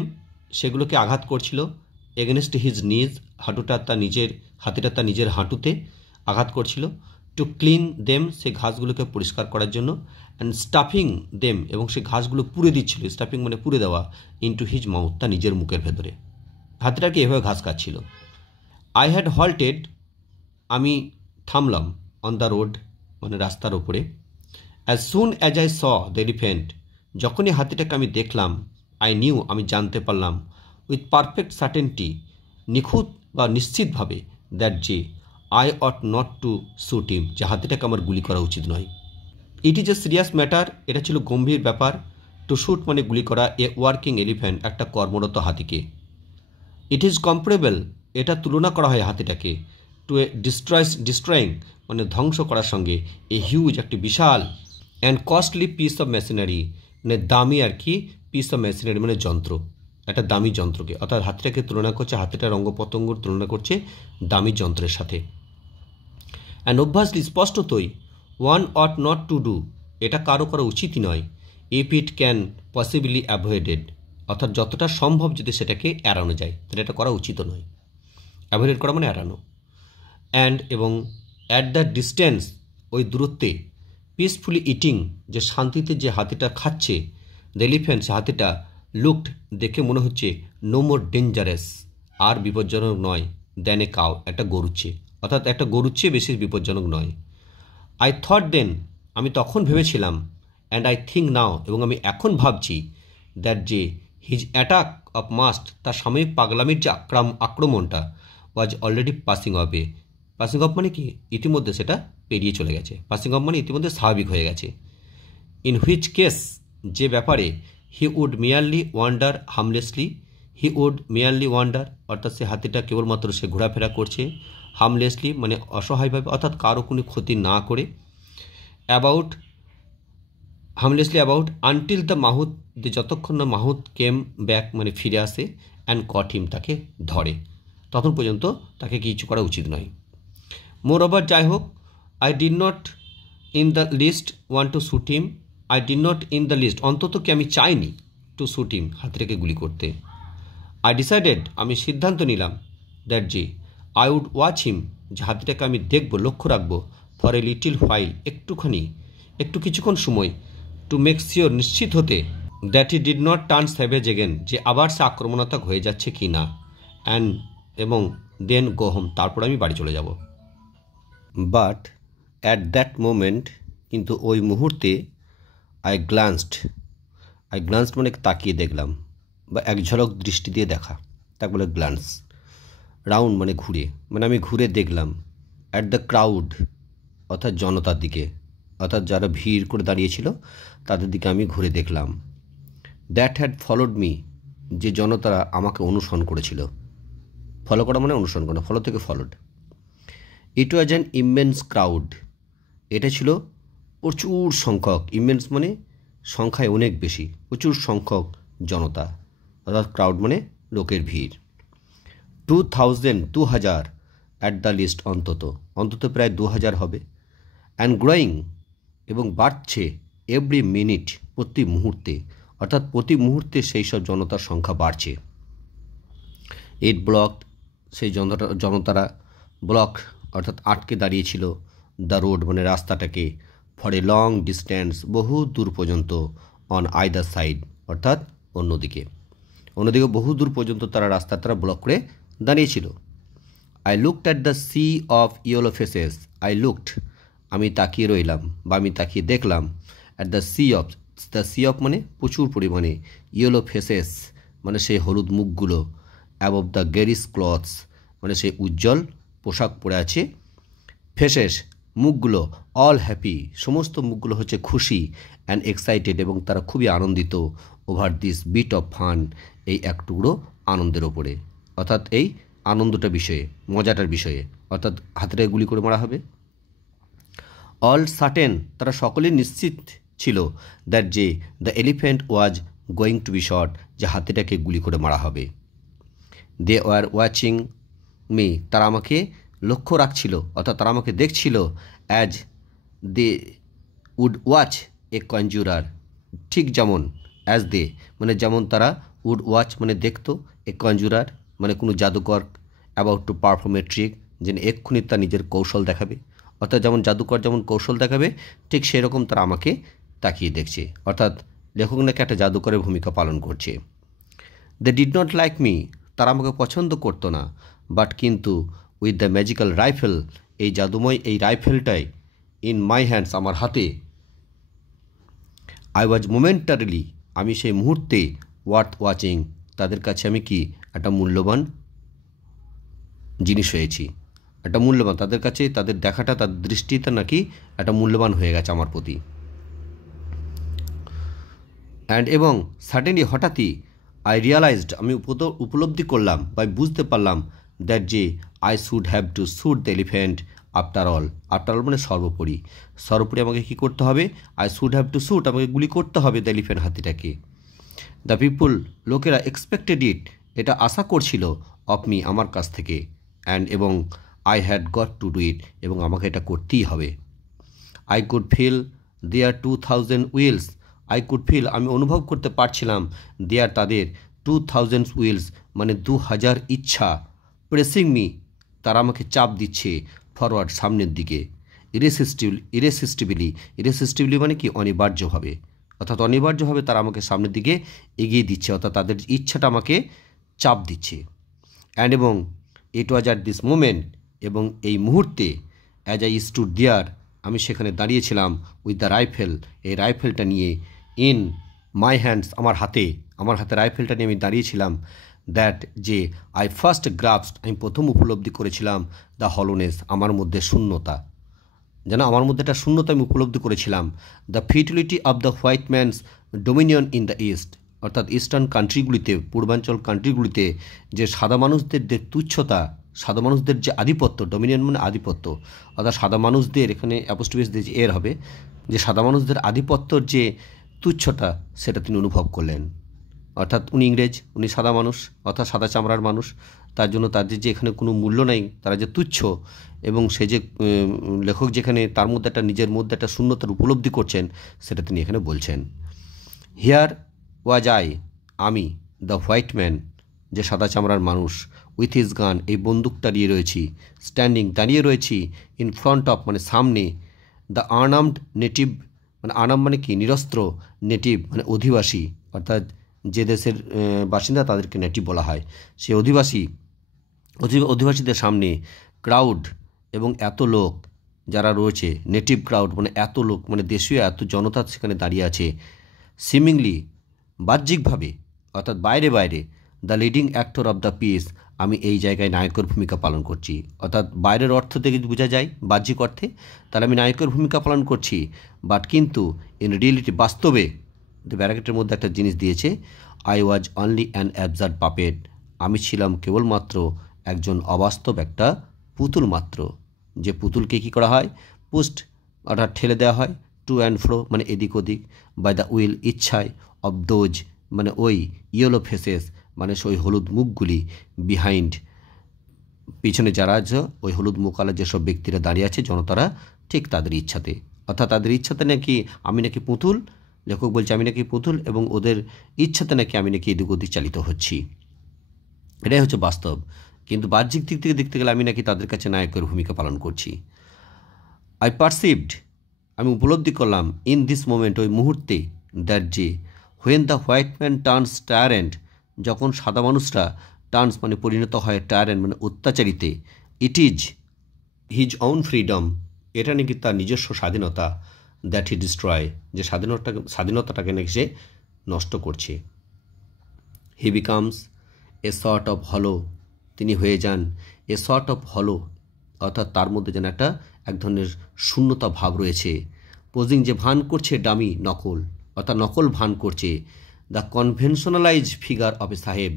সেগুলোকে আঘাত করছিল এগেনস্ট হিজ নিজ, হাতিটা তার নিজের হাঁটুতে আঘাত করছিল। টু ক্লিন দেম সে ঘাসগুলোকে পরিষ্কার করার জন্য। অ্যান্ড স্টাফিং দেম এবং সে ঘাসগুলো পুড়ে দিচ্ছিল, স্টাফিং মানে পুড়ে দেওয়া, ইনটু হিজ মাউথ তার নিজের মুখের ভেতরে। হাতিটাকে এভাবে ঘাস খাচ্ছিল। আই হ্যাড হল্টেড আমি থামলাম অন দ্য রোড মানে রাস্তার ওপরে। As soon as I saw the elephant যখনই হাতিটাকে আমি দেখলাম, আই নিউ আমি জানতে পারলাম, উইথ পারফেক্ট সার্টেনটি নিখুঁত বা নিশ্চিতভাবে, দ্যাট যে I ought not to shoot him যে হাতিটাকে আমার গুলি করা উচিত নয়। It is a serious matter, এটা ছিল গম্ভীর ব্যাপার। টু শুট মানে গুলি করা, এ ওয়ার্কিং এলিফ্যান্ট একটা কর্মরত হাতিকে। ইট ইজ কম্পারেবল এটা তুলনা করা হয় হাতিটাকে টু এ ডিস্ট্রয়িং মানে ধ্বংস করার সঙ্গে, এ হিউজ একটি বিশাল and costly piece of machinery মানে দামি আর কি পিস অফ মেশিনারি মানে যন্ত্র, একটা দামি যন্ত্রকে, অর্থাৎ হাতিটাকে তুলনা করছে, হাতিটার অঙ্গ প্রত্যঙ্গর তুলনা করছে দামি যন্ত্রের সাথে। অ্যান্ড অভ্যাসলি স্পষ্টতই one ought not to do এটা কারো করা উচিতই নয়, if it can possibly avoided অর্থাৎ যতটা সম্ভব যদি সেটাকে এড়ানো যায় তাহলে এটা করা উচিত নয়। অ্যাভয়েড করা মানে এড়ানো। অ্যান্ড এবং অ্যাট দ্য ডিস্টেন্স ওই দূরত্বে, পিসফুলি ইটিং যে শান্তিতে যে হাতিটা খাচ্ছে, দ্য এলিফ্যান্ট সে হাতিটা লুকড দেখে মনে হচ্ছে নো মোর ডেঞ্জারাস আর বিপজ্জনক নয়, দ্যান এ কাউ একটা গরুর চেয়ে, অর্থাৎ একটা গরুর চেয়ে বেশি বিপজ্জনক নয়। আই থট দেন আমি তখন ভেবেছিলাম, অ্যান্ড আই থিঙ্ক নাও এবং আমি এখন ভাবছি, দ্যাট যে হিজ অ্যাটাক অফ মাস্ট তার সাময়িক পাগলামির যে আক্রমণটা ওয়াজ অলরেডি পাসিং অফে। পাসিং অফ মানে কি ইতিমধ্যে সেটা পেরিয়ে চলে গেছে, পাসিং অফ মানে ইতিমধ্যে স্বাভাবিক হয়ে গেছে। ইন হুইচ কেস যে ব্যাপারে he would merely wander harmlessly, he would merely wander অর্থাৎ সে হাতিটা কেবলমাত্র সে ঘোরাফেরা করছে, হার্মলেসলি মানে অসহায়ভাবে অর্থাৎ কারো কোনো ক্ষতি না করে, হার্মলেসলি অ্যাবাউট আনটিল দ্য মাহুত যে যতক্ষণ না মাহুত কেম ব্যাক মানে ফিরে আসে, অ্যান্ড কট হিম তাকে ধরে, তখন পর্যন্ত তাকে কিছু করা উচিত নয়। মোর ওভার যাই হোক, I did not in the least want to shoot him, I did not in the least, অন্তত কি আমি চাইনি টু শ্যুট হিম, হাতিটাকে গুলি করতে। আই ডিসাইডেড, আমি সিদ্ধান্ত নিলাম, দ্যাট যে আই উড ওয়াচ হিম, যে হাতিটাকে আমি দেখব, লক্ষ্য রাখবো, ফর এ লিটিল হোয়াইল, একটু কিছুক্ষণ সময়, টু মেক শিওর, নিশ্চিত হতে, that he did not turn savage again, যে আবার সে আক্রমণাত্মক হয়ে যাচ্ছে কি না, এবং দেন গো হোম, তারপর আমি বাড়ি চলে যাব। বাট অ্যাট দ্যাট মোমেন্ট, কিন্তু ওই মুহূর্তে, আই গ্লান্সড মানে তাকিয়ে দেখলাম, বা এক ঝলক দৃষ্টি দিয়ে দেখা, তাকে বলে গ্লান্স। রাউন্ড মানে ঘুরে, মানে আমি ঘুরে দেখলাম, অ্যাট দ্য ক্রাউড, অর্থাৎ জনতার দিকে, অর্থাৎ যারা ভিড় করে দাঁড়িয়েছিল তাদের দিকে আমি ঘুরে দেখলাম। দ্যাট হ্যাড ফলোড মি, যে জনতারা আমাকে অনুসরণ করেছিল। ফলো করা মানে অনুসরণ করা, ফলো থেকে followed. It was an immense crowd, এটা ছিল প্রচুর সংখ্যক, ইমেন্স মানে সংখ্যায় অনেক বেশি, প্রচুর সংখ্যক জনতা, অর্থাৎ ক্রাউড মানে লোকের ভিড়। 2000 অ্যাট দ্য লিস্ট, অন্তত প্রায় 2000 হবে। অ্যান্ড গ্রোয়িং, এবং বাড়ছে, এভরি মিনিট, প্রতি মুহূর্তে, অর্থাৎ প্রতি মুহূর্তে সেই সব জনতার সংখ্যা বাড়ছে। ইট ব্লক, সেই জনতারা ব্লক অর্থাৎ আটকে দাঁড়িয়েছিল, দ্য রোড মানে রাস্তাটাকে, ফর এ লং ডিস্ট্যান্স, বহু দূর পর্যন্ত, অন আইদার সাইড, অর্থাৎ অন্যদিকে বহু দূর পর্যন্ত তারা রাস্তাটা ব্লক করে দাঁড়িয়েছিল। I looked at the sea of yellow faces, আমি তাকিয়ে রইলাম বা আমি তাকিয়ে দেখলাম, অ্যাট দ্য সি অফ মানে প্রচুর পরিমাণে, ইয়েলো ফেসেস মানে সেই হলুদ মুখগুলো, অ্যাবভ দ্য গেরিস ক্লথস মানে সেই উজ্জ্বল পোশাক পরে আছে, ফেসেস মুখগুলো, অল হ্যাপি সমস্ত মুখগুলো হচ্ছে খুশি, অ্যান্ড এক্সাইটেড এবং তারা খুবই আনন্দিত, over this bit of fun এই এক টুকরো আনন্দের ওপরে, অর্থাৎ এই আনন্দটা বিষয়ে, মজাটার বিষয়ে, অর্থাৎ হাতিটাকে গুলি করে মারা হবে। অল সার্টেন তারা সকলেই নিশ্চিত ছিল, দ্যাট যে the elephant was going to be shot, যে হাতিটাকে গুলি করে মারা হবে। দে ওয়ার ওয়াচিং মি তারা আমাকে লক্ষ্য রাখছিল, অর্থাৎ তারা আমাকে দেখছিল, অ্যাজ দে উড ওয়াচ এ কনজুরার, ঠিক যেমন অ্যাজ দে মানে যেমন তারা, উড ওয়াচ মানে দেখতো, এ কনজুরার মানে কোনো জাদুকর, about to perform A trick যেন এক্ষুনি তার নিজের কৌশল দেখাবে, অর্থাৎ যেমন জাদুকর যেমন কৌশল দেখাবে ঠিক সেরকম তারা আমাকে তাকিয়ে দেখছে, অর্থাৎ লেখক নাকি একটা জাদুকরের ভূমিকা পালন করছে। They did not like me তারা আমাকে পছন্দ করতো না, বাট কিন্তু উইথ দ্য ম্যাজিক্যাল রাইফেল এই জাদুময় এই রাইফেলটাই, ইন মাই হ্যান্ডস আমার হাতে, আই ওয়াজ মোমেন্টারিলি আমি সেই মুহূর্তে, ওয়ার্থ ওয়াচিং তাদের কাছে আমি কি একটা মূল্যবান জিনিস হয়েছি, একটা মূল্যবান তাদের কাছে, তাদের দেখাটা তাদের দৃষ্টিটা নাকি একটা মূল্যবান হয়ে গেছে আমার প্রতি। অ্যান্ড এবং সাডেনলি হঠাৎই, আই রিয়ালাইজড আমি উপলব্ধি করলাম বা বুঝতে পারলাম, দ্যাট যে I should have to shoot the elephant after all মানে সর্বোপরি আমাকে কী করতে হবে, I should have to shoot আমাকে গুলি করতে হবে দ্য এলিফ্যান্ট হাতিটাকে। দ্য পিপুল লোকেরা এক্সপেক্টেড ইট এটা আশা করছিল, অফ মি আমার কাছ থেকে, অ্যান্ড এবং I had got to do it এবং আমাকে এটা করতেই হবে। I could feel their 2000 wills I could feel আমি অনুভব করতে পারছিলাম, দেয়ার তাদের 2000 উইলস মানে 2000 ইচ্ছা, প্রেসিং মি তারা আমাকে চাপ দিচ্ছে, ফরওয়ার্ড সামনের দিকে, ইরেসিস্টিবলি মানে কি অনিবার্যভাবে, অর্থাৎ অনিবার্যভাবে তারা আমাকে সামনের দিকে এগিয়ে দিচ্ছে, অর্থাৎ তাদের ইচ্ছাটা আমাকে চাপ দিচ্ছে। অ্যান্ড এবং ইট ওয়াজ অ্যাট দিস মোমেন্ট এবং এই মুহূর্তে, অ্যাজ আই স্টুড দেয়ার আমি সেখানে দাঁড়িয়েছিলাম, উইথ দ্য রাইফেল এই রাইফেলটা নিয়ে, ইন মাই হ্যান্ডস আমার হাতে রাইফেলটা নিয়ে আমি দাঁড়িয়েছিলাম, দ্যাট যে আই ফার্স্ট গ্রাস্পড আমি প্রথম উপলব্ধি করেছিলাম, দ্য হলোনেস আমার মধ্যে শূন্যতা, যেন আমার মধ্যে একটা শূন্যতা আমি উপলব্ধি করেছিলাম, the futility of the white man's Dominion in the east অর্থাৎ ইস্টার্ন কান্ট্রিগুলিতে, পূর্বাঞ্চল কান্ট্রিগুলিতে যে সাদা মানুষদের যে তুচ্ছতা, সাদা মানুষদের যে আধিপত্য, ডোমিনিয়ন মানে আধিপত্য, অর্থাৎ সাদা মানুষদের এখানে অ্যাপোস্ট্রফি দিয়ে যে এর হবে, যে সাদা মানুষদের আধিপত্যর যে তুচ্ছতা সেটা তিনি অনুভব করলেন। অর্থাৎ উনি ইংরেজ, উনি সাদা মানুষ, অর্থাৎ সাদা চামড়ার মানুষ, তার জন্য তাদের যে এখানে কোনো মূল্য নেই, তারা যে তুচ্ছ, এবং সে যে লেখক যেখানে তার মধ্যে একটা নিজের মধ্যে একটা শূন্যতার উপলব্ধি করছেন, সেটা তিনি এখানে বলছেন। হিয়ার ওয়াজ আই, আমি, দ্য হোয়াইট ম্যান, যে সাদা চামড়ার মানুষ, উইথ হিজ গান, এই বন্দুকটা নিয়ে রয়েছি, স্ট্যান্ডিং, দাঁড়িয়ে রয়েছি, ইন ফ্রন্ট অফ, মানে সামনে, দ্য আনআর্মড নেটিভ, মানে আনাম মানে কি, নিরস্ত্র, নেটিভ মানে অধিবাসী, অর্থাৎ যে দেশের বাসিন্দা তাদেরকে নেটিভ বলা হয়, সে অধিবাসীদের সামনে, ক্রাউড, এবং এত লোক যারা রয়েছে, নেটিভ ক্রাউড মানে এত লোক, মানে দেশীয় এত জনতা সেখানে দাঁড়িয়ে আছে, সিমিংলি, বাহ্যিকভাবে, অর্থাৎ বাইরে বাইরে, the leading actor of the piece, আমি এই জায়গায় নায়কের ভূমিকা পালন করছি। অর্থাৎ বাইরের অর্থ থেকে বোঝা যায় বাহ্যিক অর্থে, তাহলে আমি নায়কের ভূমিকা পালন করছি, বাট কিন্তু ইন রিয়েলিটি, বাস্তবে, ব্যারাকেটের মধ্যে একটা জিনিস দিয়েছে, I was only an absurd puppet, আমি ছিলাম কেবলমাত্র একজন অবাস্তব একটা পুতুল মাত্র। যে পুতুলকে কী করা হয়, পুস্ট, অর্থাৎ ঠেলে দেওয়া হয়, টু অ্যান্ড ফ্রো মানে এদিক ওদিক, বাই দ্য উইল, ইচ্ছায়, অব দোজ মানে ওই, ইয়েলো ফেসেস মানে ওই হলুদ মুখগুলি, বিহাইন্ড পিছনে যারা আছে, ওই হলুদ মুখালা যেসব ব্যক্তিরা দাঁড়িয়ে আছে, জনতারা, ঠিক তাদের ইচ্ছাতে, অর্থাৎ তাদের ইচ্ছাতে নাকি আমি নাকি পুতুল, লেখক বলছে আমি নাকি পুতুল, এবং ওদের ইচ্ছাতে নাকি আমি নাকি এদিক ওদিক চালিত হচ্ছি, এটাই হচ্ছে বাস্তব। কিন্তু বাহ্যিক দিক থেকে দেখতে গেলে আমি নাকি তাদের কাছে নায়কের ভূমিকা পালন করছি। আই পারসিভড, আমি উপলব্ধি করলাম, ইন দিস মোমেন্ট, ওই মুহূর্তে, দ্যাট যে, when the white man turns tyrant, যখন সাদা মানুষরা টার্নস মানে পরিণত হয়, টায়ারেন্ট মানে অত্যাচারিতে, it is his own freedom, এটা নাকি তার নিজস্ব স্বাধীনতা, দ্যাট হি ডিস্ট্রয়, যে স্বাধীনতাটাকে নাকি সে নষ্ট করছে। হি বিকামস এ সর্ট অফ হলো, তিনি হয়ে যান এ সর্ট অফ হলো, অর্থাৎ তার মধ্যে যেন একটা এক ধরনের শূন্যতা ভাব রয়েছে। পোজিং, যে ভান করছে, ডামি নকল, অর্থাৎ নকল ভান করছে, দ্য কনভেনশনালাইজ ফিগার অফ এ সাহেব,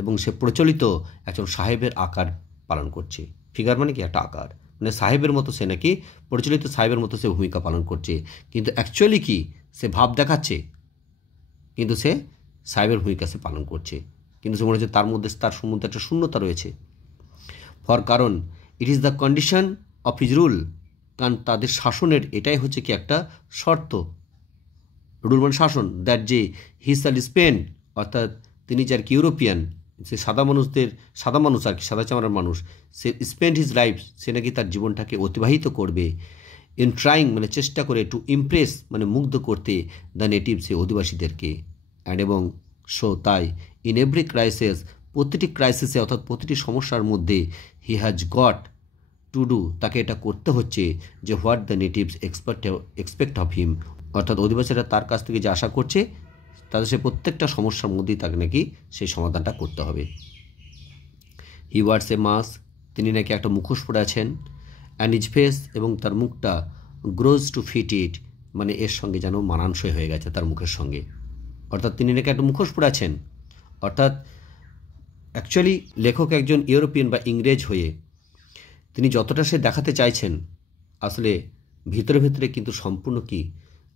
এবং সে প্রচলিত একজন সাহেবের আকার পালন করছে। ফিগার মানে কি, একটা আকার, মানে সাহেবের মতো সে নাকি প্রচলিত সাহেবের মতো সে ভূমিকা পালন করছে, কিন্তু অ্যাকচুয়ালি কি, সে ভাব দেখাচ্ছে, কিন্তু সে সাহেবের ভূমিকা সে পালন করছে, কিন্তু সে মনে হচ্ছে তার মধ্যে, তার সম্বন্ধে একটা শূন্যতা রয়েছে। ফর কারণ, it is the condition of his rule, কারণ তাদের শাসনের এটাই হচ্ছে কি একটা শর্ত, রুল মানে শাসন, দ্যাট যে হি শ্যাল স্পেন্ড, অর্থাৎ তিনি যে আর কি ইউরোপিয়ান, সে সাদা মানুষ আর কি, সাদা চামড়ার মানুষ, সে স্পেন্ড হিজ লাইফ, সে নাকি তার জীবনটাকে অতিবাহিত করবে, ইন ট্রাইং মানে চেষ্টা করে, টু ইমপ্রেস মানে মুগ্ধ করতে, দ্য নেটিভ সে অধিবাসীদেরকে, অ্যান্ড এবং সো তাই, ইন এভরি ক্রাইসিস প্রতিটি ক্রাইসিসে, অর্থাৎ প্রতিটি সমস্যার মধ্যে, হি হ্যাজ গট টু ডু তাকে এটা করতে হচ্ছে, যে what the natives expect of him, অর্থাৎ অধিবাসীরা তার কাছ থেকে যে আশা করছে, তাদের সে প্রত্যেকটা সমস্যার মধ্যেই তাকে নাকি সেই সমাধানটা করতে হবে। হি ওয়ার্স এ মাস্ক, তিনি নাকি একটা মুখোশ পরে আছেন, অ্যান্ড হিজ ফেস, এবং তার মুখটা, গ্রোজ টু ফিট ইট মানে এর সঙ্গে যেন মানানসই হয়ে গেছে তার মুখের সঙ্গে, অর্থাৎ তিনি নাকি একটা মুখোশ পরে আছেন, অর্থাৎ অ্যাকচুয়ালি লেখক একজন ইউরোপিয়ান বা ইংরেজ হয়ে তিনি যতটা সে দেখাতে চাইছেন, আসলে ভিতরে ভিতরে কিন্তু সম্পূর্ণ কি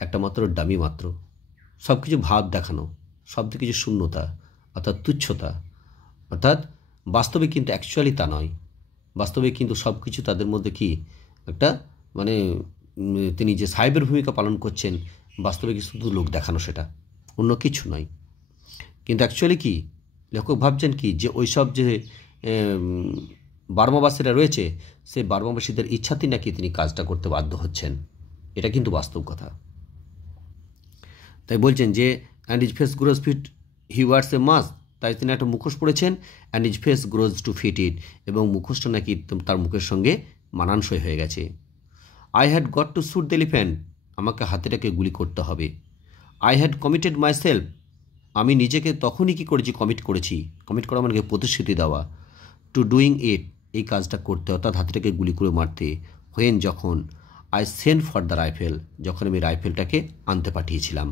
একটা মাত্র ডামি মাত্র, সব কিছু ভাব দেখানো, সব কিছু শূন্যতা, অর্থাৎ তুচ্ছতা, অর্থাৎ বাস্তবে কিন্তু অ্যাকচুয়ালি তা নয়, বাস্তবে কিন্তু সব কিছু তাদের মধ্যে কি একটা মানে তিনি যে সাহেবের ভূমিকা পালন করছেন, বাস্তবে কি শুধু লোক দেখানো, সেটা অন্য কিছু নয়। কিন্তু অ্যাকচুয়ালি কি লেখক ভাবছেন কি, যে ওই সব যে বার্মাবাসীরা রয়েছে, সেই বার্মাবাসীদের ইচ্ছাতেই নাকি তিনি কাজটা করতে বাধ্য হচ্ছেন, এটা কিন্তু বাস্তব কথা। তাই বলছেন যে and his face grows fit, he wears a mask, তাই তিনি একটা মুখোশ পরেছেন, and his face grows to fit it, এবং মুখোশটা নাকি তার মুখের সঙ্গে মানানসই হয়ে গেছে। I had got to shoot the elephant, আমাকে হাতিটাকে গুলি করতে হবে। I had committed myself, আমি নিজেকে তখনই কি করেছি, কমিট করা মানে প্রতিশ্রুতি দেওয়া, টু ডুইং ইট, এই কাজটা করতে, অর্থাৎ হাতিটাকে গুলি করে মারতে, হোয়েন যখন, I send for the rifle, যখন আমি রাইফেলটাকে আনতে পাঠিয়েছিলাম।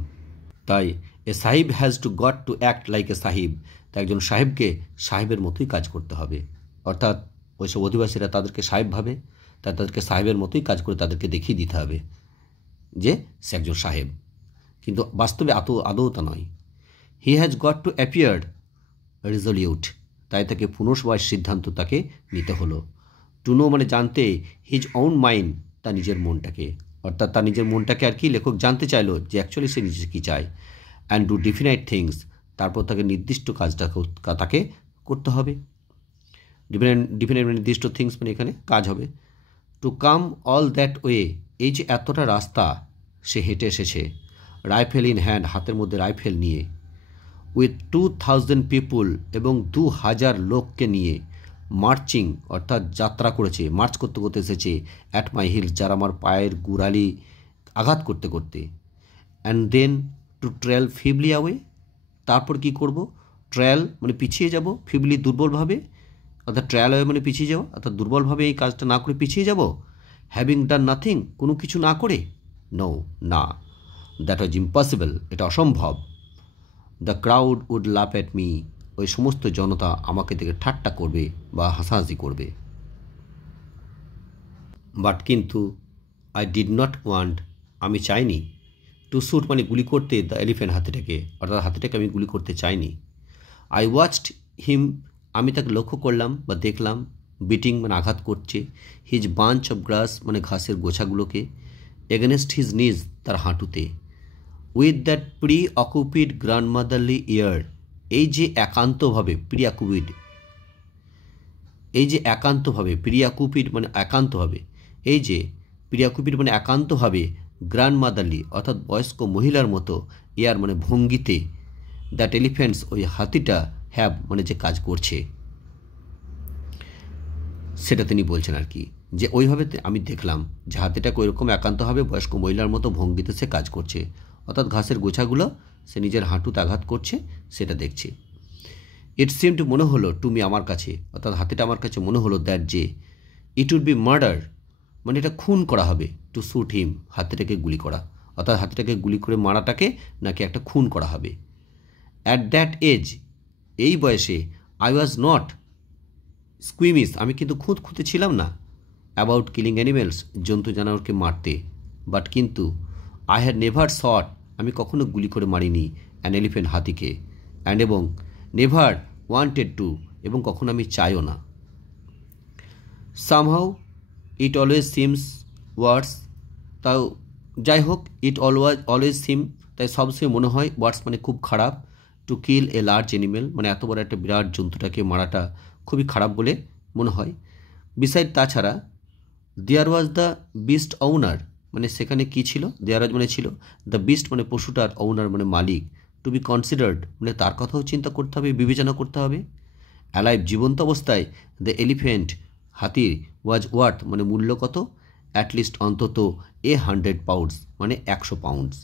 তাই a sahib has to got to act like a sahib, তাই একজন সাহেবকে সাহেবের মতোই কাজ করতে হবে, অর্থাৎ ওইসব অধিবাসীরা তাদেরকে সাহেব ভাবে, তাই তাদেরকে সাহেবের মতোই কাজ করে তাদেরকে দেখিয়ে দিতে হবে যে সে একজন সাহেব, কিন্তু বাস্তবে আদৌ তা নয়। He has got to appear resolute, তাই তাকে পুনর্বার সিদ্ধান্ত তাকে নিতে হলো। টু নো মানে জানতে, হিজ ওন মাইন্ড, তার নিজের মনটাকে, অর্থাৎ তার নিজের মনটাকে আর কি লেখক জানতে চাইলো যে অ্যাকচুয়ালি সে নিজে কী চায়। অ্যান্ড ডু ডিফিনাইট থিংস, তারপর তাকে নির্দিষ্ট কাজটা তাকে করতে হবে। ডিফিনাইট মানে নির্দিষ্ট থিংস মানে এখানে কাজ হবে। To come all that way, এই যে এতটা রাস্তা সে হেঁটে এসেছে, রাইফেল ইন হ্যান্ড, হাতের মধ্যে রাইফেল নিয়ে, উইথ 2000 পিপুল, এবং 2000 লোককে নিয়ে, মার্চিং অর্থাৎ যাত্রা করেছে, মার্চ করতে করতে এসেছে, অ্যাট মাই হিলস, যারা আমার পায়ের গুড়ালি আঘাত করতে করতে। And then to trail feebly away, তারপর কি করব, ট্রায়াল মানে পিছিয়ে যাব, ফিবলি দুর্বলভাবে, অর্থাৎ ট্রায়াল অ্যাওয়ে মানে পিছিয়ে যাওয়া, অর্থাৎ দুর্বলভাবে এই কাজটা না করে পিছিয়ে যাব। হ্যাভিং ডান নাথিং, কোনো কিছু না করে, নো, না, দ্যাট ওয়াজ ইম্পসিবল, এটা অসম্ভব। The crowd would laugh at me, ওই সমস্ত জনতা আমাকে দেখে ঠাট্টা করবে বা হাসাহাসি করবে। বাট কিন্তু আই ডিড নট ওয়ান্ট, আমি চাইনি, টু শ্যুট মানে গুলি করতে, দ্য এলিফ্যান্ট, হাতিটাকে, অর্থাৎ হাতিটাকে আমি গুলি করতে চাইনি। আই ওয়াচড হিম, আমি তাকে লক্ষ্য করলাম বা দেখলাম, বিটিং মানে আঘাত করছে, হিজ বাঞ্চ অফ গ্রাস মানে ঘাসের গোছাগুলোকে, এগেনস্ট হিজ নিজ, তার হাঁটুতে, উইথ দ্যাট প্রি অকুপিড গ্র্যান্ডমাদারলি ইয়ার, এই যে একান্তভাবে প্রি অকুপিড, এই যে একান্তভাবে, প্রি অকুপিড মানে একান্তভাবে, এই যে প্রি অকুপিড মানে একান্তভাবে, গ্র্যান্ডমাদারলি অর্থাৎ বয়স্ক মহিলার মতো, ইয়ার মানে ভঙ্গিতে, দ্যাট এলিফ্যান্টস ওই হাতিটা, হ্যাভ মানে যে কাজ করছে, সেটা তিনি বলছেন আর কি, যে ওইভাবে আমি দেখলাম যে হাতিটাকে ওইরকম একান্তভাবে বয়স্ক মহিলার মতো ভঙ্গিতে সে কাজ করছে, অর্থাৎ ঘাসের গোছাগুলো সে নিজের হাঁটুতে আঘাত করছে, সেটা দেখছে। ইট সিমড মনে হলো, টুমি আমার কাছে, অর্থাৎ হাতিটা আমার কাছে মনে হলো, দ্যাট যে ইট উড বি মার্ডার মানে এটা খুন করা হবে, টু শ্যুট হিম, হাতিটাকে গুলি করা, অর্থাৎ হাতিটাকে গুলি করে মারাটাকে নাকি একটা খুন করা হবে। অ্যাট দ্যাট এজ, এই বয়সে, আই ওয়াজ নট স্কুইমিস, আমি কিন্তু খুঁতে ছিলাম না, অ্যাবাউট কিলিং অ্যানিমেলস, জন্তু জানোয়ারকে মারতে, বাট কিন্তু আই হ্যাড নেভার শট, আমি কখনো গুলি করে মারিনি, অ্যান এলিফ্যান্ট, হাতিকে, অ্যান্ড এবং নেভার ওয়ান্টেড টু, এবং কখনো আমি চাইও না। সামহাউ ইট অলওয়েজ সিমস ওয়ার্ডস, তাও যাই হোক, ইট অলওয়েজ সিম, তাই সবসময় মনে হয়, ওয়ার্ডস মানে খুব খারাপ, to kill a large animal মানে এত বড় একটা বিরাট জন্তুটাকে মারাটা খুবই খারাপ বলে মনে হয়। বিসাইড, তাছাড়া, দেয়ার ওয়াজ দ্য বিস্ট ওনার, মানে সেখানে কি ছিল, দেয়ার ওয়াজ মানে ছিল, দ্য বিস্ট মানে পশুটার, ওনার মানে মালিক, টু বি কনসিডার্ড মানে তার কথাও চিন্তা করতে হবে, বিবেচনা করতে হবে। অ্যালাইভ জীবন্ত অবস্থায়, দ্য এলিফ্যান্ট হাতির, ওয়াজ ওয়ার্থ মানে মূল্য কত, অ্যাটলিস্ট অন্তত 100 পাউন্ডস মানে 100 পাউন্ডস।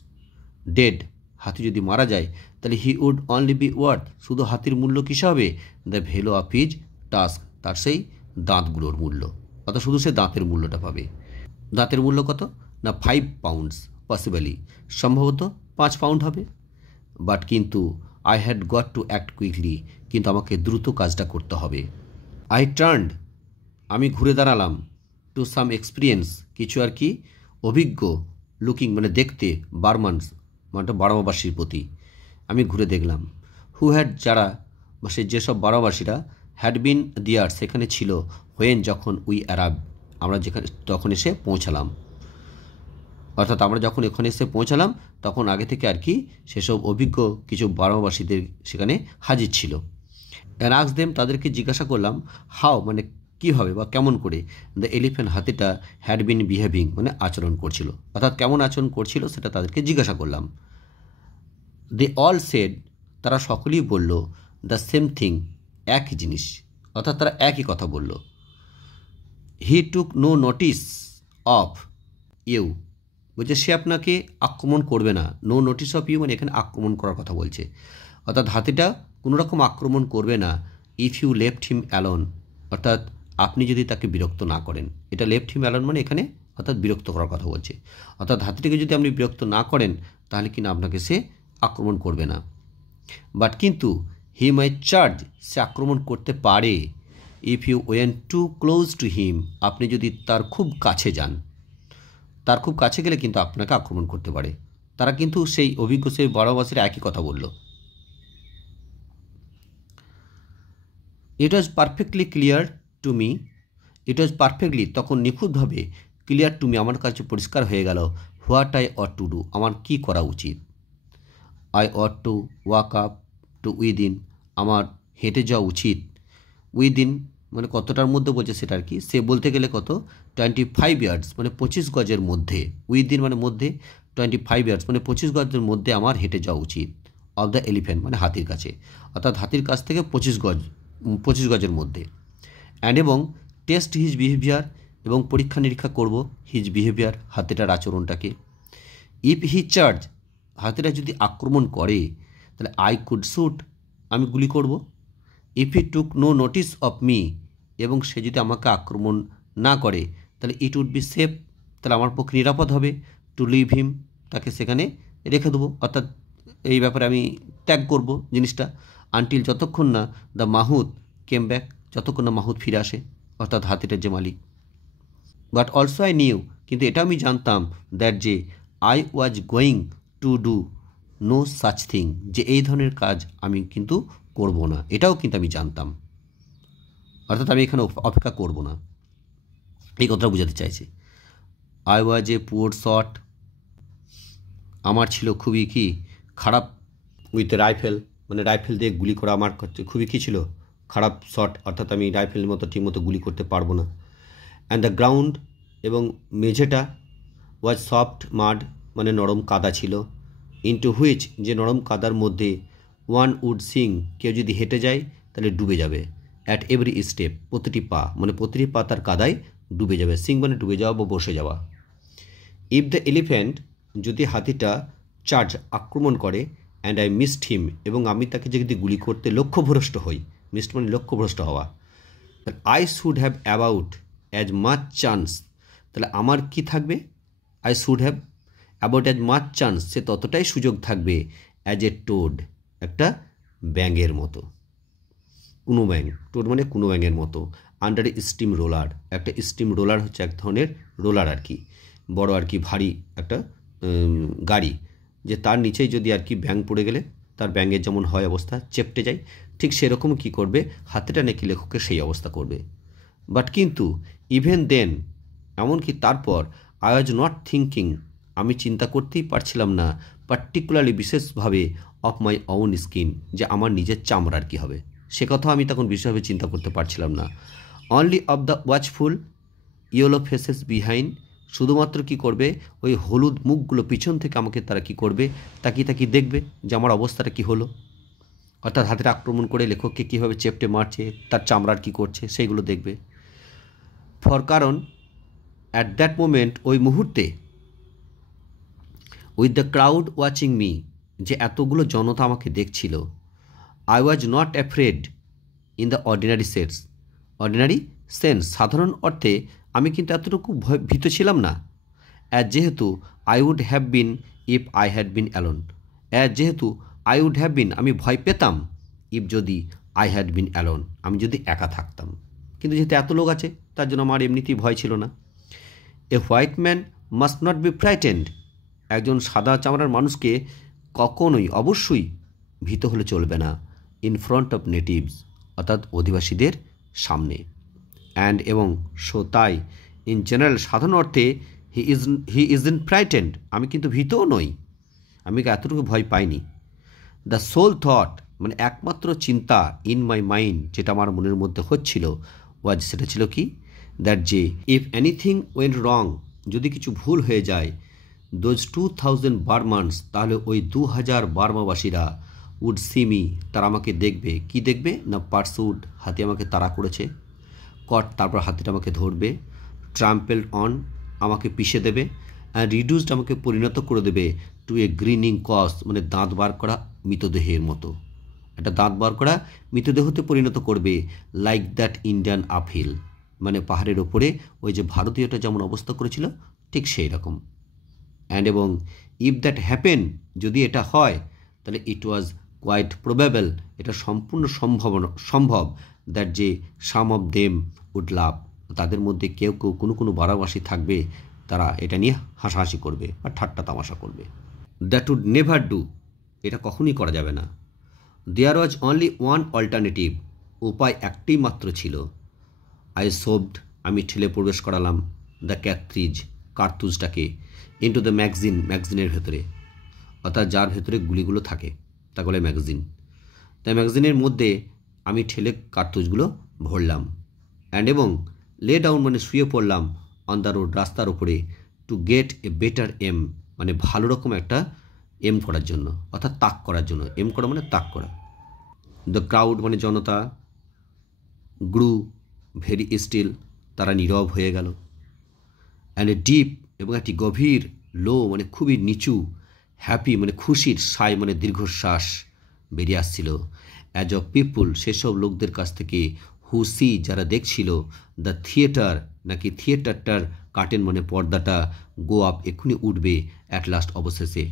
ডেড হাতি যদি মারা যায় তাহলে he would only be worth, শুধু হাতির মূল্য কিসে হবে, the value of his tusk, তার সেই দাঁতগুলোর মূল্য, অর্থাৎ শুধু সে দাঁতের মূল্যটা পাবে। দাঁতের মূল্য কত না 5 পাউন্ডস, পসিবলি সম্ভবত 5 পাউন্ড হবে। বাট কিন্তু I had got to act quickly, কিন্তু আমাকে দ্রুত কাজটা করতে হবে। আই টার্নড আমি ঘুরে দাঁড়ালাম, টু সাম এক্সপিরিয়েন্স কিছু আর কি অভিজ্ঞ, লুকিং মানে দেখতে, বার্মানস মানে বারমাবাসীর প্রতি আমি ঘুরে দেখলাম। হু হ্যাড যারা বা সে যেসব বারমাবাসীরা, হ্যাড বিন দিয়ার সেখানে ছিল, হোয়েন যখন উই অ্যারাইভ আমরা যেখানে তখন এসে পৌঁছালাম, অর্থাৎ আমরা যখন এখানে এসে পৌঁছালাম তখন আগে থেকে আর কি সেসব অভিজ্ঞ কিছু বারমাবাসীদের সেখানে হাজির ছিল। অ্যান্ড আস্ক দেম তাদেরকে জিজ্ঞাসা করলাম, হাউ মানে কীভাবে বা কেমন করে, দ্য এলিফ্যান্ট হাতিটা হ্যাড বিন বিহেভিং মানে আচরণ করছিল, অর্থাৎ কেমন আচরণ করছিল সেটা তাদেরকে জিজ্ঞাসা করলাম। দে অল সেড তারা সকলেই বলল, দ্য সেম থিং একই জিনিস, অর্থাৎ তারা একই কথা বলল। হি took no notice of you বলছে সে আপনাকে আক্রমণ করবে না, নো নোটিস অফ ইউ মানে এখানে আক্রমণ করার কথা বলছে, অর্থাৎ হাতিটা কোনো রকম আক্রমণ করবে না, if you left him alone অর্থাৎ আপনি যদি তাকে বিরক্ত না করেন, এটা লেফট হিম অ্যালোন মানে এখানে অর্থাৎ বিরক্ত করার কথা বলছে, অর্থাৎ হাতিটাকে যদি আপনি বিরক্ত না করেন তাহলে কিনা আপনাকে সে আক্রমণ করবে না। বাট কিন্তু হি মাই চার্জ সে আক্রমণ করতে পারে, if you went too close to him আপনি যদি তার খুব কাছে যান, তার খুব কাছে গেলে কিন্তু আপনাকে আক্রমণ করতে পারে। তারা কিন্তু সেই অভিজ্ঞ সেই বারমাবাসীরা একই কথা বলল। It was perfectly clear to me, it was perfectly তখন নিখুঁতভাবে ক্লিয়ার টু মি আমার কাছে পরিষ্কার হয়ে গেল what I ought to do আমার কী করা উচিত। I ought to walk up to within আমার হেঁটে যাওয়া উচিত। উইদিন মানে কতটার মধ্যে বলছে সেটা আর কি, সে বলতে গেলে কত 25 ইয়ার্স মানে 25 গজের মধ্যে, উইদিন মানে মধ্যে, 25 ইয়ার্স মানে 25 গজের মধ্যে আমার হেঁটে যাওয়া উচিত। অফ দ্য এলিফ্যান্ট মানে হাতির কাছে, অর্থাৎ হাতির কাছ থেকে 25 গজের মধ্যে। অ্যান্ড এবং টেস্ট হিজ বিহেভিয়ার এবং পরীক্ষা নিরীক্ষা করব হিজ বিহেভিয়ার হাতিটার আচরণটাকে। ইফ হি চার্জ হাতিটা যদি আক্রমণ করে তাহলে আই কুড শুট আমি গুলি করব। If he took no notice of me এবং সে যদি আমাকে আক্রমণ না করে তাহলে ইট উড বি সেফ তাহলে আমার পক্ষে নিরাপদ হবে টু লিভ হিম তাকে সেখানে রেখে দেবো, অর্থাৎ এই ব্যাপারে আমি ত্যাগ করব জিনিসটা আনটিল যতক্ষণ না দ্য মাহুত কেম ব্যাক যতক্ষণ না মাহুত ফিরে আসে, অর্থাৎ হাতিটার যে মালিক। বাট অলসো আই নিউ কিন্তু এটা আমি জানতাম দ্যাট যে I was going to do no such thing যে এই ধরনের কাজ আমি কিন্তু করব না, এটাও কিন্তু আমি জানতাম, অর্থাৎ আমি এখানে অপেক্ষা করব না, এই কথাটা বোঝাতে চাইছে। I was a poor shot আমার ছিল খুবই কি খারাপ, উইথ রাইফেল মানে রাইফেল দিয়ে গুলি করা আমার খুবই কী ছিল খারাপ শট, অর্থাৎ আমি রাইফেলের মতো ঠিকমতো গুলি করতে পারবো না। অ্যান্ড দ্য গ্রাউন্ড এবং মেঝেটা ওয়াজ সফট মাড মানে নরম কাদা ছিল, ইনটু হুইচ যে নরম কাদার মধ্যে ওয়ান উড সিং কেউ যদি হেঁটে যায় তাহলে ডুবে যাবে। অ্যাট এভরি স্টেপ প্রতিটি পা মানে প্রতিটি পা তার কাদায় ডুবে যাবে, সিং মানে ডুবে যাওয়া বা বসে যাওয়া। ইফ দ্য এলিফ্যান্ট যদি হাতিটা চার্জ আক্রমণ করে অ্যান্ড আই মিসড হিম এবং আমি তাকে যদি গুলি করতে লক্ষ্যভ্রষ্ট হই, মিসড মানে লক্ষ্যভ্রষ্ট হওয়া, I should have about as much chance তাহলে আমার কি থাকবে, I should have about as much chance সে ততটাই সুযোগ থাকবে অ্যাজ এ টোড একটা ব্যাঙের মতো, কুনো ব্যাঙ, টোড মানে কুনো ব্যাঙের মতো, আন্ডার এ স্টিম রোলার একটা স্টিম রোলার হচ্ছে এক ধরনের রোলার আর কি, বড় আর কি ভারী একটা গাড়ি, যে তার নিচেই যদি আর কি ব্যাঙ পড়ে গেলে তার ব্যাঙের যেমন হয় অবস্থা চেপটে যায়, ঠিক সেরকম কি করবে হাতিটা নাকি লেখককে সেই অবস্থা করবে। বাট কিন্তু ইভেন দেন এমনকি তারপর আই ওয়াজ নট থিঙ্কিং আমি চিন্তা করতেই পারছিলাম না পার্টিকুলারলি বিশেষভাবে অফ মাই ওন স্কিন যে আমার নিজের চামড়ার কী হবে সে কথা আমি তখন বিশেষভাবে চিন্তা করতে পারছিলাম না। Only of the watchful yellow faces behind শুধুমাত্র কি করবে ওই হলুদ মুখগুলো পিছন থেকে আমাকে তারা কি করবে তাকিয়ে তাকিয়ে দেখবে যে আমার অবস্থাটা কি হলো, অর্থাৎ হাতের আক্রমণ করে লেখককে কীভাবে চেপটে মারছে তার চামড়ার কী করছে সেইগুলো দেখবে। ফর কারণ অ্যাট দ্যাট মোমেন্ট ওই মুহূর্তে with the crowd watching me যে এতগুলো জনতা আমাকে দেখছিল, I was not afraid in the ordinary sense সাধারণ অর্থে আমি কিন্তু এতটুকু ভীত ছিলাম না, অ্যাজ যেহেতু I would have been if I had been alone, as যেহেতু আই উড হ্যাভ বিন আমি ভয় পেতাম ইফ যদি আই হ্যাড বিন অ্যালোন আমি যদি একা থাকতাম, কিন্তু যেহেতু এত লোক আছে তার জন্য আমার এমনিতেই ভয় ছিল না। A white man must not be frightened একজন সাদা চামড়ার মানুষকে কখনোই অবশ্যই ভীত হলে চলবে না ইন ফ্রন্ট অফ নেটিভস অর্থাৎ অধিবাসীদের সামনে, অ্যান্ড এবং সো তাই ইন জেনারেল সাধারণ অর্থে হি ইজন্ট ফ্রাইটেন্ড আমি কিন্তু ভীতও নই, আমি এতটুকু ভয় পাইনি। দ্য সোল থট মানে একমাত্র চিন্তা ইন মাই মাইন্ড যেটা আমার মনের মধ্যে হচ্ছিল ওয়াজ সেটা ছিল কি দ্যাট যে ইফ এনিথিং ওয়েন্ট রং যদি কিছু ভুল হয়ে যায় দোজ 2000 বার্মানস তাহলে ওই 2000 বার্মাবাসীরা উড সি মি তারা আমাকে দেখবে, কি দেখবে না পার্সুড হাতি আমাকে তাড়া করেছে, কট তারপর হাতিটা আমাকে ধরবে, ট্রাম্পেলড অন আমাকে পিষে দেবে, অ্যান্ড রিডিউসড আমাকে পরিণত করে দেবে টু এ গ্রিনিং কস মানে দাঁত বার করা মৃতদেহের মতো, একটা দাঁত বার করা মৃতদেহতে পরিণত করবে, লাইক দ্যাট ইন্ডিয়ান আপহিল মানে পাহাড়ের ওপরে ওই যে ভারতীয়টা যেমন অবস্থা করেছিল ঠিক সেই রকম। অ্যান্ড এবং ইফ দ্যাট হ্যাপেন যদি এটা হয় তাহলে ইট ওয়াজ কোয়াইট প্রবাবেল এটা সম্পূর্ণ সম্ভব দ্যাট যে সাম অফ দেম উড লাভ তাদের মধ্যে কেউ কেউ কোনো বারাবাসী থাকবে তারা এটা নিয়ে হাসাহাসি করবে বা ঠাট্টা তামাশা করবে। দ্যাট উড নেভার ডু এটা কখনই করা যাবে না। দেয়ার ওয়াজ অনলি ওয়ান অল্টারনেটিভ উপায় একটাই মাত্র ছিল। আই সোভড, আমি ঠেলে প্রবেশ করালাম দ্য ক্যাট্রিজ, কার্তুজটাকে, ইন্টু দ্য ম্যাগজিন, ম্যাগজিনের ভেতরে, অর্থাৎ যার ভেতরে গুলিগুলো থাকে তাকে বলে ম্যাগজিন। তাই ম্যাগজিনের মধ্যে আমি ঠেলে কার্তুজগুলো ভরলাম, অ্যান্ড এবং লে ডাউন মানে শুয়ে পড়লাম অন দ্য রোড, রাস্তার উপরে, to get a better aim মানে ভালো রকম একটা এম করার জন্য, অর্থাৎ তাক করার জন্য। এম করা মানে তাক করা। দ্য ক্রাউড মানে জনতা, গ্রু ভেরি স্টিল, তারা নীরব হয়ে গেল। অ্যান্ড এ ডিপ এবং একটি গভীর, লো মানে খুবই নিচু, হ্যাপি মানে খুশির, সাই মানে দীর্ঘশ্বাস বেরিয়ে আসছিল। অ্যাজ অফ পিপুল, সেসব লোকদের কাছ থেকে, হু সি যারা দেখছিল, দ্য থিয়েটার নাকি থিয়েটারটার কার্টেন মানে পর্দাটা, গো আপ এক্ষুনি উঠবে, অ্যাট লাস্ট অবশেষে,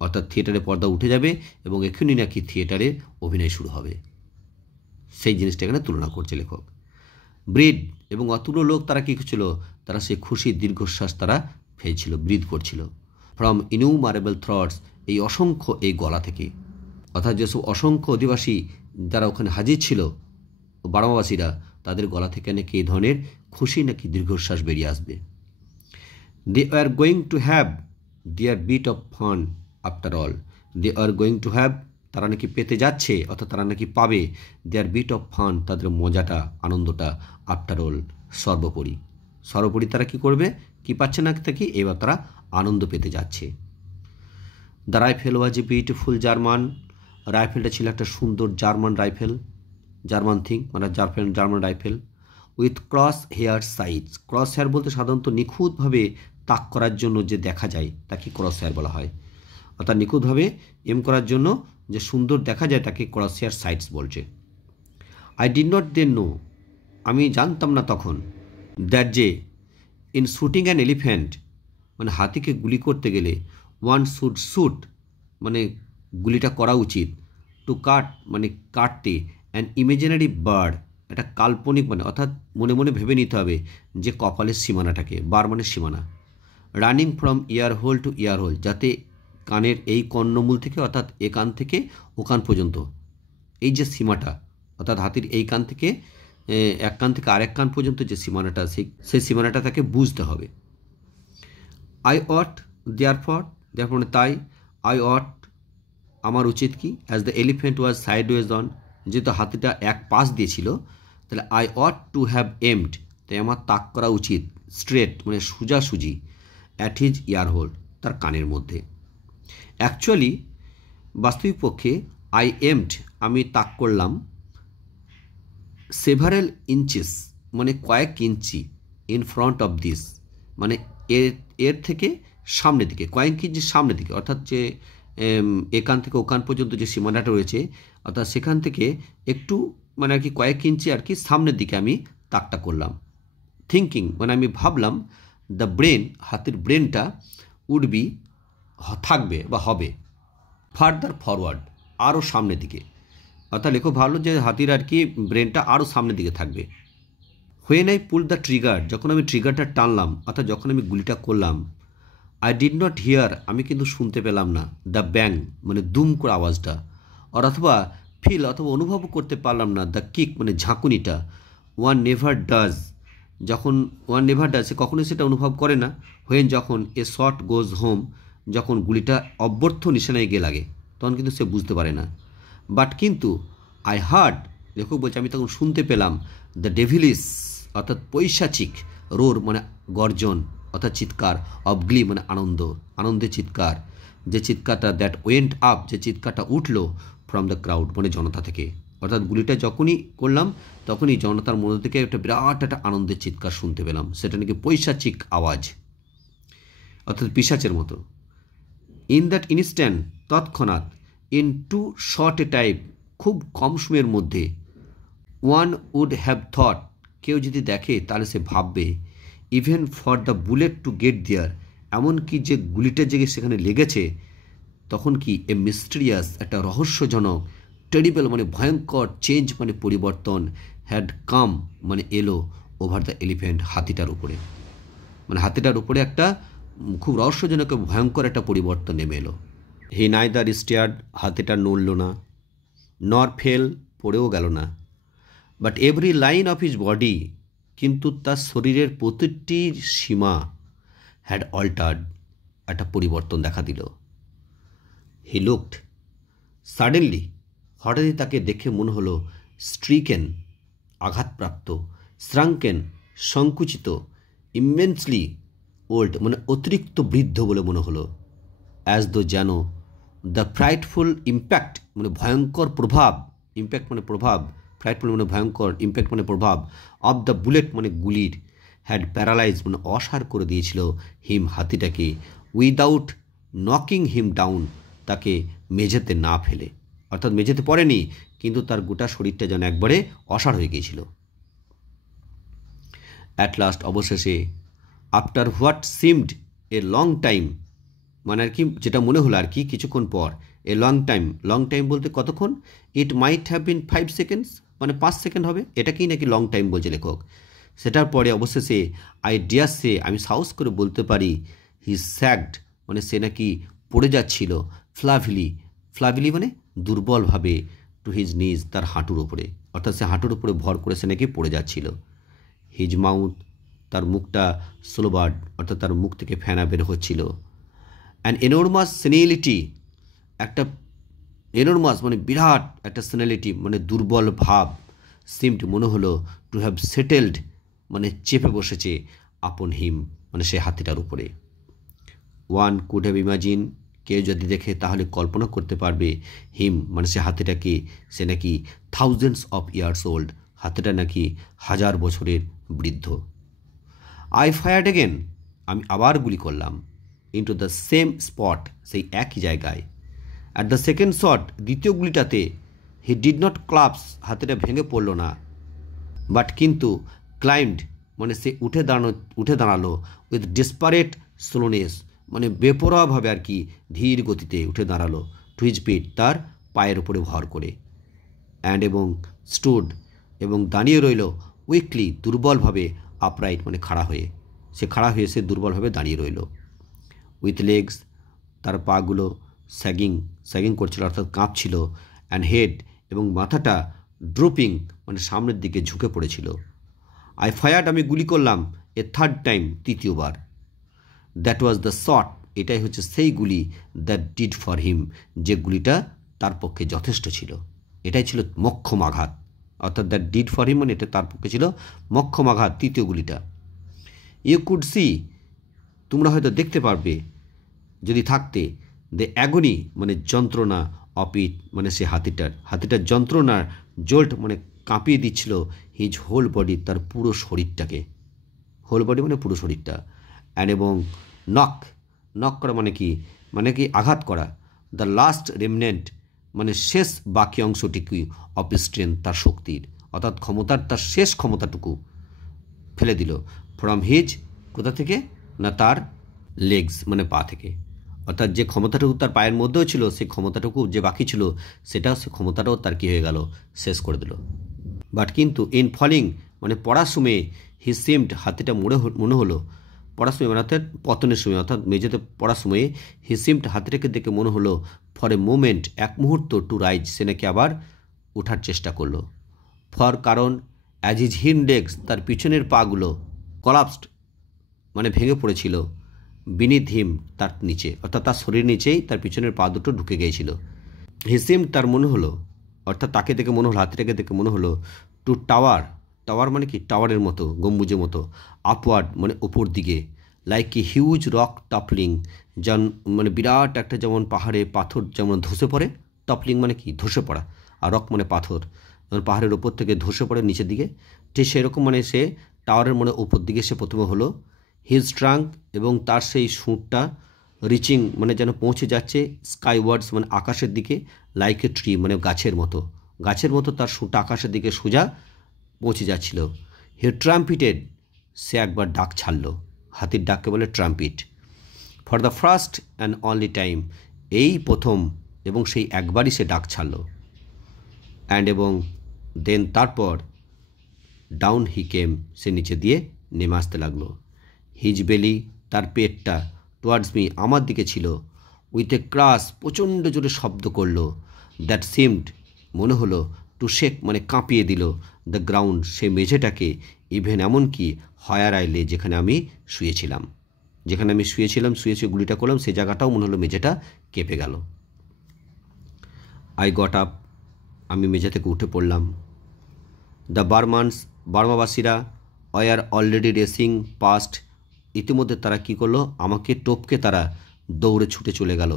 অর্থাৎ থিয়েটারে পর্দা উঠে যাবে এবং এক্ষুনি নাকি থিয়েটারে অভিনয় শুরু হবে। সেই জিনিসটা এখানে তুলনা করছে লেখক। ব্রিড এবং অতগুলো লোক তারা কী করছিল, তারা সেই খুশির দীর্ঘশ্বাস তারা ফেলছিল, ব্রিদ করছিল। ফ্রম ইনিউমারেবল থ্রটস, এই অসংখ্য এই গলা থেকে, অর্থাৎ যেসব অসংখ্য অধিবাসী যারা ওখানে হাজির ছিল, বারামাবাসীরা, তাদের গলা থেকে নাকি এই ধরনের খুশি নাকি দীর্ঘশ্বাস বেরিয়ে আসবে। They are going to have their bit of fun after all, they are going to have তারা নাকি পেতে যাচ্ছে, অর্থাৎ তারা নাকি পাবে, দেয়ার বিট অফ ফান তাদের মজাটা, আনন্দটা, আফটার অল সর্বোপরি, সর্বোপরি তারা কি করবে, কি পাচ্ছে না থাকি, এবার তারা আনন্দ পেতে যাচ্ছে। The rifle was a beautiful German, রাইফেলটা ছিল একটা সুন্দর জার্মান রাইফেল, জার্মান থিং মানে জার্মান রাইফেল, উইথ ক্রস হেয়ার সাইজ, ক্রস হেয়ার বলতে সাধারণত নিখুঁতভাবে তাক করার জন্য যে দেখা যায় তাকে ক্রস হেয়ার বলা হয়, অর্থাৎ নিখুঁতভাবে এম করার জন্য যে সুন্দর দেখা যায় তাকে ক্রস হেয়ার সাইটস বলছে। I did not then know, আমি জানতাম না তখন, দ্যাট যে ইন শুটিং অ্যান এলিফ্যান্ট মানে হাতিকে গুলি করতে গেলে, ওয়ান শুড শুট মানে গুলিটা করা উচিত, টু কাট মানে কাটতে, অ্যান ইমেজিনারি বার্ড একটা কাল্পনিক মানে অর্থাৎ মনে মনে ভেবে নিতে হবে যে কপালের সীমানাটাকে, বার মানে সীমানা, running from ear hole to ear hole, যাতে কানের এই কর্ণমূল থেকে অর্থাৎ এ কান থেকে ও কান পর্যন্ত এই যে সীমাটা, অর্থাৎ হাতির এই কান থেকে এক কান থেকে আরেক কান পর্যন্ত যে সীমানাটা, সেই সীমানাটা তাকে বুঝতে হবে। আই অট দেয়ারফর, দেয়ারফর মানে তাই, আই অট আমার উচিত কি, as the elephant was sideways on, যেহেতু হাতিটা এক পাশ দিয়েছিল, তাহলে I ought to have aimed, তাই আমার তাক করা উচিত, স্ট্রেট মানে সোজাসুজি, অ্যাট হিজ ইয়ার হোল তার কানের মধ্যে। অ্যাকচুয়ালি বাস্তবিক পক্ষে, আই এমড আমি তাক করলাম, সেভারেল ইঞ্চেস মানে কয়েক ইঞ্চি, ইন ফ্রন্ট অফ দিস মানে এর থেকে সামনের দিকে, কয়েক ইঞ্চি সামনের দিকে, অর্থাৎ যে এখান থেকে ওখান পর্যন্ত যে সীমানাটা রয়েছে, অর্থাৎ সেখান থেকে একটু মানে আর কি কয়েক ইঞ্চি আর কি সামনের দিকে আমি তাকটা করলাম। থিঙ্কিং মানে আমি ভাবলাম, দ্য ব্রেন হাতির ব্রেনটা উডবি থাকবে বা হবে, ফার্দার ফরওয়ার্ড আরও সামনের দিকে, অর্থাৎ লেখক ভাবলো যে হাতির আর কি ব্রেনটা আরও সামনের দিকে থাকবে। When I pull the trigger, যখন আমি ট্রিগারটা টানলাম অর্থাৎ যখন আমি গুলিটা করলাম, আই ডিড নট হিয়ার আমি কিন্তু শুনতে পেলাম না, দ্য ব্যাং মানে দুম করে আওয়াজটা, অথবা ফিল অথবা অনুভব করতে পারলাম না, দ্য কিক মানে ঝাঁকুনিটা, ওয়ান নেভার ডাজ যখন ওয়ান নেভার ডাজ সে কখনোই সেটা অনুভব করে না, হোয়েন যখন এ শট গোজ হোম যখন গুলিটা অব্যর্থ নিশানায় গিয়ে লাগে তখন কিন্তু সে বুঝতে পারে না। বাট কিন্তু আই হার্ড, লেখক বলছে আমি তখন শুনতে পেলাম, দ্য ডেভিলিস অর্থাৎ পৈশাচিক, রোর মানে গর্জন অর্থাৎ চিৎকার, অফ গ্লি মানে আনন্দ, আনন্দের চিৎকার, যে চিৎকারটা দ্যাট ওয়েন্ট আপ যে চিৎকারটা উঠলো ফ্রম দ্য ক্রাউড মানে জনতা থেকে, অর্থাৎ গুলিটা যখনই করলাম তখনই জনতার মধ্যে থেকে একটা বিরাট একটা আনন্দের চিৎকার শুনতে পেলাম, সেটা নাকি পৈশাচিক আওয়াজ অর্থাৎ পিশাচের মতো। ইন দ্যাট ইনস্ট্যান্ট তৎক্ষণাৎ, in too short a time খুব কম সময়ের মধ্যে, ওয়ান উড হ্যাভ থট কেউ যদি দেখে তাহলে সে ভাববে, even for the bullet to get there এমনকি যে গুলিটা জেগে সেখানে লেগেছে তখন কি এ মিস্টেরিয়াস একটা রহস্যজনক, টেরিবল মানে ভয়ঙ্কর, চেঞ্জ মানে পরিবর্তন, হ্যাড কাম মানে এলো, ওভার দ্য এলিফ্যান্ট হাতিটার উপরে, মানে হাতিটার উপরে একটা খুব রহস্যজনক ভয়ঙ্কর একটা পরিবর্তন নেমে এলো। হি নাইদার স্টেয়ার্ড হাতিটা নড়ল না, নর ফেল পড়েও গেল না, but every line of his body, কিন্তু তার শরীরের প্রতিটি সীমা হ্যাড অল্টার্ড, একটা পরিবর্তন দেখা দিল। হি লুকড সাডেনলি, হঠাৎই তাকে দেখে মনে হলো স্ট্রিকেন, আঘাতপ্রাপ্ত, শ্রাঙ্কেন, সংকুচিত, ইমেন্সলি ওল্ড, মানে অতিরিক্ত বৃদ্ধ বলে মনে হলো। অ্যাজ দো যেন দ্য ফ্রাইটফুল ইম্প্যাক্ট, মানে ভয়ঙ্কর প্রভাব, ইম্প্যাক্ট মানে প্রভাব, ফ্রাইটফুল মানে ভয়ঙ্কর, ইম্প্যাক্ট মানে প্রভাব, অফ দ্য বুলেট মানে গুলির, হ্যাড প্যারালাইজ মানে অসাড় করে দিয়েছিল হিম, হাতিটাকে, উইদাউট নকিং হিম ডাউন, তাকে মেঝেতে না ফেলে, অর্থাৎ মেঝেতে পড়েনি, কিন্তু তার গোটা শরীরটা যেন একবারে অসাড় হয়ে গিয়েছিল। অ্যাট লাস্ট, অবশেষে, after what seemed a long time, মানে আর কি যেটা মনে হলো আর কি কিছুক্ষণ পর, a long time, long time বলতে কতক্ষণ, ইট মাইট হ্যাভ বিন 5 সেকেন্ডস, মানে 5 সেকেন্ড হবে, এটাকেই নাকি লং টাইম বলছে লেখক। সেটার পরে অবশেষে, আই ডিয়ার সে, আমি সাহস করে বলতে পারি, হি স্যাগড, মানে সে নাকি পড়ে যাচ্ছিল, ফ্লাভিলি, ফ্লাভিলি মানে দুর্বলভাবে, টু হিজ নিজ, তার হাঁটুর ওপরে, অর্থাৎ সে হাঁটুর উপরে ভর করে সে নাকি পড়ে যাচ্ছিল। হিজ মাউথ, তার মুখটা স্লোবার্ড, অর্থাৎ তার মুখ থেকে ফেনা বের হচ্ছিল। অ্যান এনোরমাস সেনিলিটি, একটা এনোরমাস মানে বিরাট একটা সেনিলিটি, মানে দুর্বল ভাব, সিমড মনে হলো, টু হ্যাভ সেটেলড মানে চেপে বসেছে, আপন হিম মানে সে হাতিটার উপরে। ওয়ান কুড হ্যাভ ইমাজিন, কেউ যদি দেখে তাহলে কল্পনা করতে পারবে, হিম মানে সে হাতিটাকে, সে নাকি থাউজেন্ডস অফ ইয়ার্স ওল্ড, হাতিটা নাকি 1000 বছরের বৃদ্ধ। আই ফায়ার্ড এগেন, আমি আবার গুলি করলাম, ইন্টু দ্য সেম স্পট, সেই একই জায়গায়। অ্যাট দ্য সেকেন্ড শট, দ্বিতীয় গুলিটাতে, হি ডিড নট ক্লাপস, হাতিটা ভেঙে পড়ল না, বাট কিন্তু ক্লাইম্বড মানে সে উঠে দাঁড়ালো, উইথ ডেসপারেট স্লোনেস, মানে বেপরোয়াভাবে আর কি ধীর গতিতে উঠে দাঁড়ালো, টু হিজ ফিট, তার পায়ের উপরে ভর করে। অ্যান্ড এবং স্টুড, এবং দাঁড়িয়ে রইল, উইকলি দুর্বলভাবে, আপরাইট মানে খাড়া হয়ে, সে খাড়া হয়ে সে দুর্বলভাবে দাঁড়িয়ে রইল। উইথ লেগস, তার পাগুলো স্যাগিং করছিল, অর্থাৎ কাঁপছিল। অ্যান্ড হেড, এবং মাথাটা ড্রপিং মানে সামনের দিকে ঝুঁকে পড়েছিল। আই ফায়ার্ড, আমি গুলি করলাম, এ থার্ড টাইম, তৃতীয়বার। দ্যাট ওয়াজ দ্য শট, এটাই হচ্ছে সেই গুলি, দ্যাট ডিড ফর হিম, যে গুলিটা তার পক্ষে যথেষ্ট ছিল, এটাই ছিল মক্ষম আঘাত, অর্থাৎ দ্যাট ডিড ফর হিম মানে এটা তার পক্ষে ছিল মক্ষম আঘাত, তৃতীয় গুলিটা। ইউ কুড সি, তোমরা হয়তো দেখতে পারবে যদি থাকতে, দ্য অ্যাগনি মানে যন্ত্রণা, অফ ইট মানে সে হাতিটার যন্ত্রণার, জোল্ট মানে কাঁপিয়ে দিচ্ছিল, হিজ হোল বডি, তার পুরো শরীরটাকে, হোল বডি মানে পুরো শরীরটা। অ্যান্ড এবং নক করা মানে কি আঘাত করা, দ্য লাস্ট রেমনেন্ট মানে শেষ বাকি অংশটিকে, অফ স্ট্রেংথ তার শক্তির, অর্থাৎ ক্ষমতার তার শেষ ক্ষমতাটুকু ফেলে দিল, ফ্রম হিজ, কোথা থেকে না তার লেগস মানে পা থেকে, অর্থাৎ যে ক্ষমতাটুকু তার পায়ের মধ্যেও ছিল, সেই ক্ষমতাটুকু যে বাকি ছিল সেটাও, সে ক্ষমতাটাও তার কী হয়ে গেল, শেষ করে দিল। বাট কিন্তু ইন ফলিং মানে পড়ার সময়ে, হি সিমড, হাতিটা মনে হলো, পড়ার সময় মানে অর্থাৎ পতনের সময়, অর্থাৎ মেঝেতে পড়ার সময়ে, হি সিমড হাতিটাকে দেখে মনে হলো, ফর এ মোমেন্ট, এক মুহূর্ত, টু রাইজ, সে নাকি আবার ওঠার চেষ্টা করলো। ফর কারণ, অ্যাজ হিজ হিন্ড লেগস, তার পিছনের পাগুলো, কলাপসড মানে ভেঙে পড়েছিল, বিনিথ হিম তার নিচে, অর্থাৎ তার শরীর নিচেই তার পিছনের পা দুটো ঢুকে গিয়েছিল। হিসিম তার মনে হলো, অর্থাৎ তাকে দেখে মনে হলো, হাতিটাকে দেখে মনে হলো, টু টাওয়ার মানে কি টাওয়ারের মতো, গম্বুজের মতো, আপওয়ার্ড মানে ওপর দিকে, লাইক এ হিউজ রক টপলিং, যেমন মানে বিরাট একটা যেমন পাহাড়ে পাথর যেমন ধসে পড়ে, টপলিং মানে কি ধসে পড়া, আর রক মানে পাথর, যেমন পাহাড়ের ওপর থেকে ধসে পড়ে নিচের দিকে, ঠিক সেরকম মানে সে টাওয়ারের মানে ওপর দিকে সে প্রথমে হলো। হিজ ট্রাঙ্ক, এবং তার সেই সুঁটটা, রিচিং মানে যেন পৌঁছে যাচ্ছে, স্কাইওয়ার্ডস মানে আকাশের দিকে, লাইক এ ট্রি মানে গাছের মতো তার সুঁটটা আকাশের দিকে সোজা পৌঁছে যাচ্ছিল। হি ট্রাম্পিটেড, সে একবার ডাক ছাড়ল, হাতির ডাককে বলে trumpet. For the first and only time, এই প্রথম এবং সেই একবারই সে ডাক ছাড়ল। অ্যান্ড এবং দেন তারপর, ডাউন হি কেম, সে নিচে দিয়ে নেমে আসতে লাগলো। হিজ বেলি, তার পেটটা, টুয়ার্ডস মি আমার দিকে ছিল, উইথ এ ক্রাশ প্রচণ্ড জোরে শব্দ করলো, দ্যাট সিমড মনে হলো, টু শেক মানে কাঁপিয়ে দিল, দ্য গ্রাউন্ড, সে মেঝেটাকে, ইভেন এমনকি হায়ার আইলে, যেখানে আমি শুয়েছিলাম, শুয়ে গুলিটা করলাম, সে জায়গাটাও মনে হলো মেঝেটা কেঁপে গেল। আই গট আপ, আমি মেঝে থেকে উঠে পড়লাম। দ্য বার্মাবাসীরা ওয়ার অলরেডি রেসিং পাস্ট, ইতিমধ্যে তারা কী করলো, আমাকে টপকে তারা দৌড়ে ছুটে চলে গেল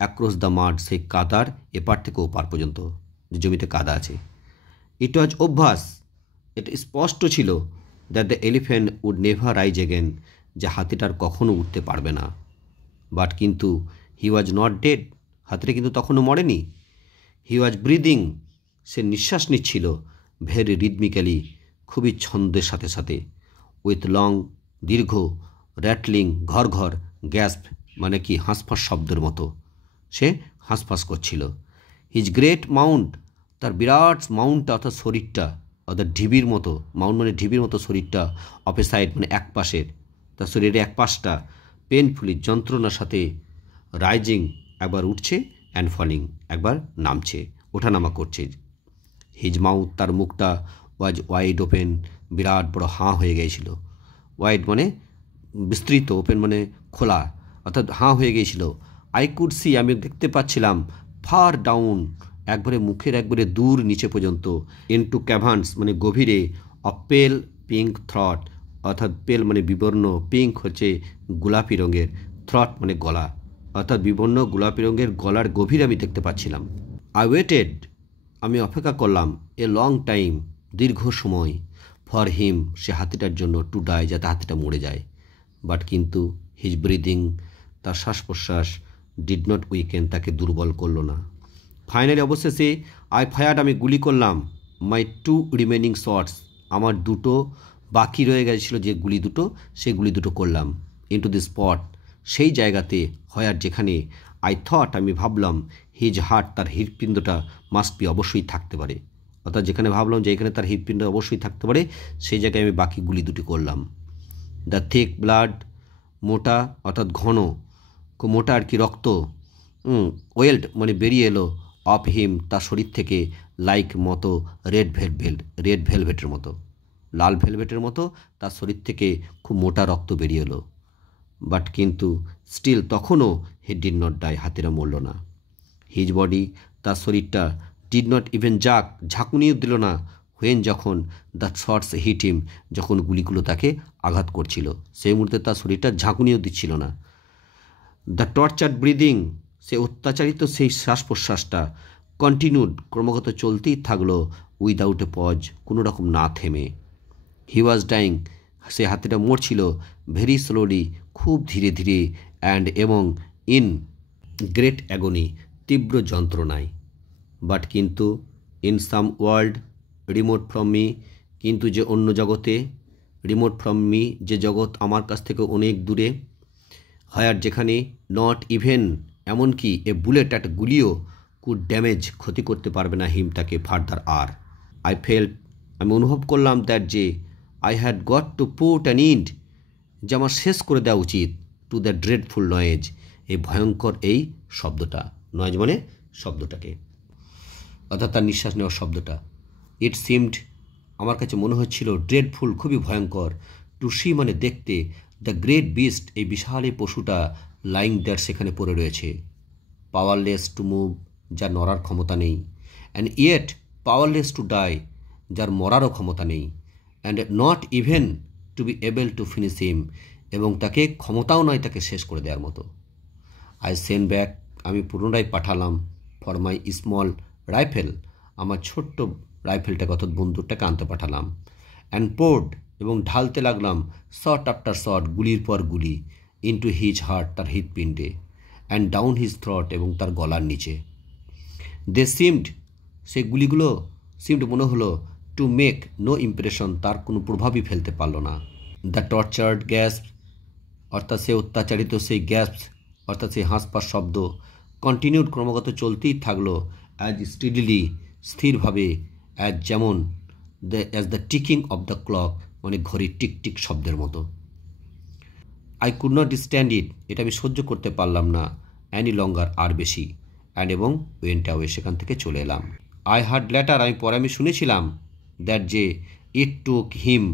অ্যাক্রস দ্য মাড, সেই কাদার এপার থেকে ওপার পর্যন্ত, যে জমিতে কাদা আছে। ইট ওয়াজ অভ্যাস, এটা স্পষ্ট ছিল that the elephant would never rise again, যে হাতিটার কখনও উঠতে পারবে না। বাট কিন্তু হি ওয়াজ নট ডেড, হাতিটা কিন্তু তখনও মরেনি। হি ওয়াজ ব্রিদিং, সে নিঃশ্বাস নিচ্ছিল, ভেরি রিদমিক্যালি, খুবই ছন্দের সাথে সাথে, উইথ লং, দীর্ঘ, র্যাটলিং, ঘর ঘর, গ্যাস্প মানে কি হাঁসফাঁস শব্দের মতো সে হাঁসফাঁস করছিল। হিজ গ্রেট মাউন্ট, তার বিরাট মাউন্টটা অর্থাৎ শরীরটা, অর্থাৎ ঢিবির মতো, মাউন্ট মানে ঢিবির মতো শরীরটা, অফ এ সাইড মানে এক পাশের, তার শরীরের এক পাশটা পেনফুলি যন্ত্রণার সাথে রাইজিং, একবার উঠছে, অ্যান্ড ফলিং একবার নামছে, ওঠানামা করছে। হিজ মাউথ, তার মুখটা, ওয়াজ ওয়াইড ওপেন, বিরাট বড় হাঁ হয়ে গিয়েছিল। ওয়াইড মানে বিস্তৃত, ওপেন মানে খোলা, অর্থাৎ হাঁ হয়ে গিয়েছিল। আই কুড সি, আমি দেখতে পাচ্ছিলাম, ফার ডাউন, একবারে মুখের একবারে দূর নিচে পর্যন্ত, ইনটু ক্যাভান্স মানে গভীরে, অফ পেল পিঙ্ক থ্রট, অর্থাৎ পেল মানে বিবর্ণ, পিঙ্ক হচ্ছে গোলাপি রঙের, থ্রট মানে গলা, অর্থাৎ বিবর্ণ গোলাপি রঙের গলার গভীরে আমি দেখতে পাচ্ছিলাম। আই ওয়েটেড, আমি অপেক্ষা করলাম, এ লং টাইম, দীর্ঘ সময়, ফর হিম, সে হাতিটার জন্য, টু ডাই, যাতে হাতিটা মরে যায়। বাট কিন্তু হিজ ব্রিদিং, তার শ্বাস প্রশ্বাস, ডিড নট উইকেন, তাকে দুর্বল করল না। ফাইনালি অবশেষে আই ফায়ার্ড, আমি গুলি করলাম, মাই 2 রিমেনিং শটস, আমার দুটো বাকি রয়ে গেছিল যে গুলি দুটো, সেই গুলি দুটো করলাম, ইনটু দি স্পট, সেই জায়গাতে, হয়ার যেখানে, আই থট, আমি ভাবলাম, হিজ হার্ট, তার হৃৎপিণ্ডটা মাস্ট বি, অবশ্যই থাকতে পারে, অর্থাৎ যেখানে ভাবলাম যে এখানে তার হৃৎপিণ্ড অবশ্যই থাকতে পারে, সেই জায়গায় আমি বাকি গুলি দুটি করলাম। দ্য থিক ব্লাড, মোটা অর্থাৎ ঘন, খুব মোটা আর কি রক্ত, ওয়েল্ড মানে বেরিয়ে এলো, অফ হিম, তার শরীর থেকে, লাইক মতো, রেড ভেলভেটের মতো, লাল ভেলভেটের মতো তার শরীর থেকে খুব মোটা রক্ত বেরিয়ে এলো। বাট কিন্তু স্টিল, তখনও হি ডিড নট ডাই, হাতিরা মরল না। হিজ বডি, তার শরীরটা, ডিড নট ইভেন ঝাঁকুনিও দিল না, হোয়েন, যখন, দ্য শটস হিট হিম, যখন গুলিগুলো তাকে আঘাত করছিল, সেই মুহূর্তে তার শরীরটা ঝাঁকুনিও দিচ্ছিল না। দ্য টর্চার্ড ব্রিদিং, সে অত্যাচারিত সেই শ্বাস প্রশ্বাসটা, কন্টিনিউড, ক্রমাগত চলতেই থাকলো, উইদাউট এ পজ, কোনো রকম না থেমে। হি ওয়াজ ডাইং, সে হাতিটা মরছিল, ভেরি স্লোলি, খুব ধীরে ধীরে, অ্যান্ড এবং, ইন গ্রেট অ্যাগনি, তীব্র যন্ত্রণায়। বাট কিন্তু, in some world remote from me, কিন্তু যে অন্য জগতে, রিমোট ফ্রম মি, যে জগৎ আমার কাছ থেকে অনেক দূরে, হায়ার যেখানে, নট ইভেন, এমনকি এ বুলেট, একটা গুলিও, কুড ড্যামেজ, ক্ষতি করতে পারবে না, হিম, তাকে ফার্দার আর। আই ফেল্ট, আমি অনুভব করলাম, দ্যাট যে, I had got to put an ইন্ড, যে আমার শেষ করে দেওয়া উচিত, টু দ্য ড্রেডফুল নয়েজ, এই ভয়ঙ্কর এই শব্দটা, নয়েজ মানে শব্দটাকে, অর্থাৎ তার নিঃশ্বাস নেওয়ার শব্দটা। ইট সিমড, আমার কাছে মনে হচ্ছিল, ড্রেডফুল, খুবই ভয়ঙ্কর, টু সি মানে দেখতে, দ্য গ্রেট বিস্ট, এই বিশাল এই পশুটা, লাইং দ্যাট, সেখানে পড়ে রয়েছে, পাওয়ারলেস টু মুভ, যার নড়ার ক্ষমতা নেই, and yet powerless to die, যার মরারও ক্ষমতা নেই, and not even to be able to finish him, এবং তাকে ক্ষমতাও নয় তাকে শেষ করে দেওয়ার মতো। আই সেন্ড ব্যাক, আমি পুনরায় পাঠালাম, ফর মাই স্মল রাইফেল, আমার ছোট্ট রাইফেলটাকে অর্থাৎ বন্দুকটাকে আনতে পাঠালাম, অ্যান্ড পোর্ড, এবং ঢালতে লাগলাম, শট আফটার শট, গুলির পর গুলি, ইনটু হিজ হার্ট, তার হৃৎপিণ্ডে, অ্যান্ড ডাউন হিজ থ্রট, এবং তার গলার নিচে। দে সিমড, সেই গুলিগুলো, সিমড মনে হলো, টু মেক নো ইমপ্রেশন, তার কোনো প্রভাবই ফেলতে পারল না। দ্য টর্চার্ড গ্যাস, অর্থাৎ সে অত্যাচারিত সেই গ্যাস, অর্থাৎ সেই হাঁসপাস শব্দ, কন্টিনিউড, ক্রমাগত চলতেই থাকলো, অ্যাজ স্টিডিলি, স্থিরভাবে, অ্যাজ যেমন, as the ticking of the clock, মানে ঘড়ির টিকটিক শব্দের মতো। আই কুড নট স্ট্যান্ড ইট, এটা আমি সহ্য করতে পারলাম না, অ্যানি লঙ্গার, আর বেশি, অ্যান্ড এবং ওয়েন্ট অ্যাওয়ে, সেখান থেকে চলে এলাম। আই হার্ড লেটার, পরে আমি শুনেছিলাম, দ্যাট যে ইট টুক হিম,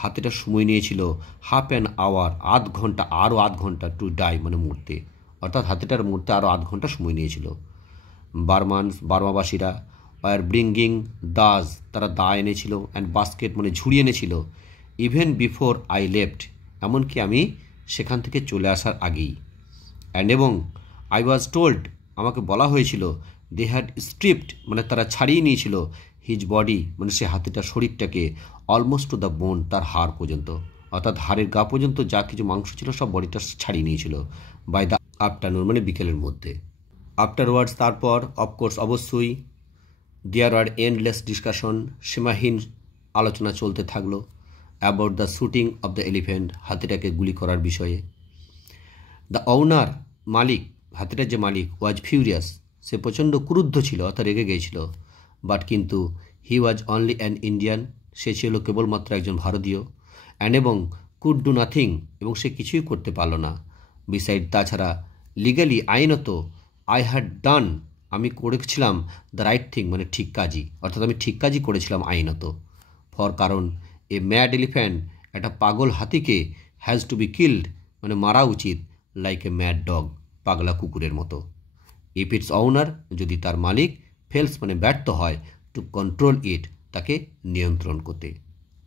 হাতিটা সময় নিয়েছিল হাফ অ্যান আওয়ার, আধ ঘন্টা, আরও আধ ঘন্টা, টু ডাই মানে মরতে, অর্থাৎ হাতিটার মরতে আরও আধ ঘন্টা সময় নিয়েছিল। বার্মাবাসীরা আর ব্রিঙ্গিং দাস, তারা দা এনেছিল, অ্যান্ড বাস্কেট মানে ঝুড়ি এনেছিল, ইভেন বিফোর আই লেফট, এমনকি আমি সেখান থেকে চলে আসার আগেই। অ্যান্ড এবং আই ওয়াজ টোল্ড, আমাকে বলা হয়েছিল, দে হ্যাড স্ট্রিপড মানে তারা ছাড়িয়ে নিয়েছিল, হিজ বডি মানে সে হাতিটার শরীরটাকে, অলমোস্ট টু দ্য বোন, তার হাড় পর্যন্ত, অর্থাৎ হাড়ের গা পর্যন্ত যা কিছু মাংস ছিল সব বডিটা ছাড়িয়ে নিয়েছিল, বাই দ্য আফটারনুন মানে বিকেলের মধ্যে। আফটারওয়ার্ডস তারপর অফকোর্স অবশ্যই দেয়ার আর এন্ডলেস ডিসকাশন, সীমাহীন আলোচনা চলতে থাকলো about the shooting of the elephant, হাতিটাকে গুলি করার বিষয়ে। দ্য ওনার মালিক, হাতিটার যে মালিক, ওয়াজ ফিউরিয়াস, সে প্রচণ্ড ক্রুদ্ধ ছিল অর্থাৎ রেগে গিয়েছিল, বাট কিন্তু হি ওয়াজ অনলি অ্যান ইন্ডিয়ান, সে ছিল কেবলমাত্র একজন ভারতীয়, অ্যান্ড এবং কুড ডু নাথিং, এবং সে কিছুই করতে পারল না। বিসাইড তাছাড়া লিগালি আইনত, আই হ্যাড ডান, আমি করেছিলাম দ্য রাইট থিং মানে ঠিক কাজই, অর্থাৎ আমি ঠিক কাজই করেছিলাম আইনত। ফর কারণ এ ম্যাড এলিফ্যান্ট, একটা পাগল হাতিকে, হ্যাজ টু বি কিল্ড মানে মারা উচিত, লাইক এ ম্যাড ডগ, পাগলা কুকুরের মতো। ইফ ইটস ওনার, যদি তার মালিক, ফেলস মানে ব্যর্থ হয়, টু কন্ট্রোল ইট, তাকে নিয়ন্ত্রণ করতে,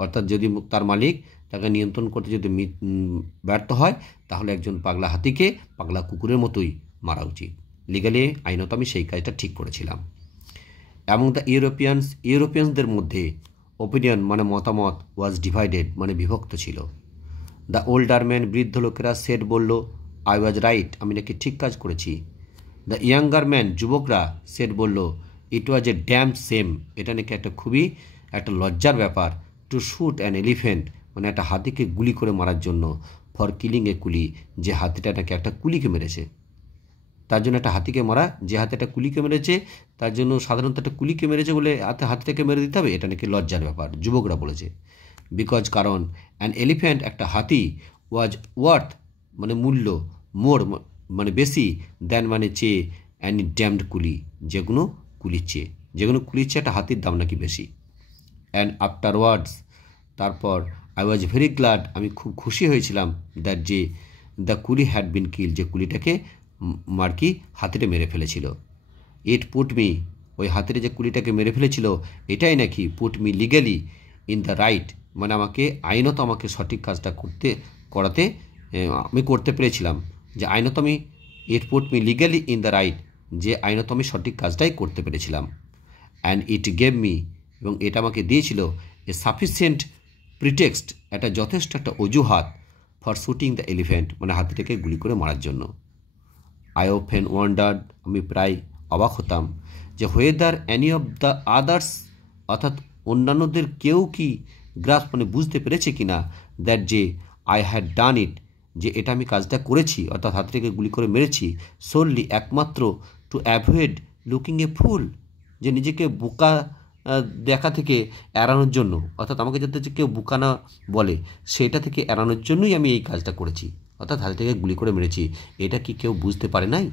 অর্থাৎ যদি তার মালিক তাকে নিয়ন্ত্রণ করতে যদি ব্যর্থ হয়, তাহলে একজন পাগলা হাতিকে পাগলা কুকুরের মতোই মারা উচিত। লিগালি আইনত আমি সেই কাজটা ঠিক করেছিলাম। এবং দ্য ইউরোপিয়ানসদের মধ্যে ওপিনিয়ন মানে মতামত, ওয়াজ ডিভাইডেড মানে বিভক্ত ছিল। দ্য ওল্ডার ম্যান, বৃদ্ধ লোকেরা, সেট বলল, আই ওয়াজ রাইট, আমি নাকি ঠিক কাজ করেছি। দ্য ইয়াঙ্গার ম্যান, যুবকরা, সেট বলল, it was A dam same, এটা নাকি একটা খুবই একটা লজ্জার ব্যাপার, টু শুট অ্যান এলিফ্যান্ট মানে একটা হাতিকে গুলি করে মারার জন্য, ফর কিলিং এ কুলি, যে হাতিটা নাকি একটা কুলিকে মেরেছে, তার জন্য একটা হাতিকে মারা, যে হাতে একটা কুলিকে মেরেছে তার জন্য সাধারণত একটা কুলিকে মেরেছে বলে হাতিটাকে মেরে দিতে হবে, এটা নাকি লজ্জার ব্যাপার, যুবকরা বলেছে। বিকজ কারণ অ্যান এলিফ্যান্ট একটা হাতি, ওয়াজ ওয়ার্থ মানে মূল্য, মোর মানে বেশি, দেন মানে চেয়ে, অ্যান্ড ড্যামড কুলি, যেগুলো কুলির চেয়ে, একটা হাতির দাম নাকি বেশি। অ্যান্ড আফটারওয়ার্ডস তারপর, আই ওয়াজ ভেরি গ্ল্যাড, আমি খুব খুশি হয়েছিলাম, দ্যাট যে দ্য কুলি হ্যাড বিন কিল, যে কুলিটাকে মার্কি হাতিটা মেরে ফেলেছিল। ইট পুট মি, ওই হাতিটা যে কুলিটাকে মেরে ফেলেছিল এটাই নাকি put me legally in the right, মানে আমাকে আইনত আমাকে সঠিক কাজটা করাতে আমি করতে পেরেছিলাম, যে আইনত আমি, it put me legally in the right, যে আইনত আমি সঠিক কাজটাই করতে পেরেছিলাম। অ্যান্ড ইট গেভ মি, এবং এটা আমাকে দিয়েছিল, এ সাফিসিয়েন্ট প্রিটেক্সট, একটা যথেষ্ট একটা অজুহাত, ফর শুটিং দ্য এলিফ্যান্ট মানে হাতিটাকে গুলি করে মারার জন্য। আই অফেন ওয়ান্ডার্ড, আমি প্রায় অবাক হতাম, যে whether any of the others, অর্থাৎ অন্যান্যদের কেউ কি গ্রাস মানে বুঝতে পেরেছে কি না, দ্যাট যে আই হ্যাড ডান ইট, যে এটা আমি কাজটা করেছি, অর্থাৎ হাতিটাকে গুলি করে মেরেছি, সোললি একমাত্র, টু অ্যাভয়েড লুকিং এ ফুল, যে নিজেকে বোকা দেখা থেকে এড়ানোর জন্য, অর্থাৎ আমাকে যাতে কেউ বোকা না বলে সেটা থেকে এড়ানোর জন্যই আমি এই কাজটা করেছি, অর্থাৎ হাতিটাকে গুলি করে মেরেছি, এটা কি কেউ বুঝতে পারে নাই?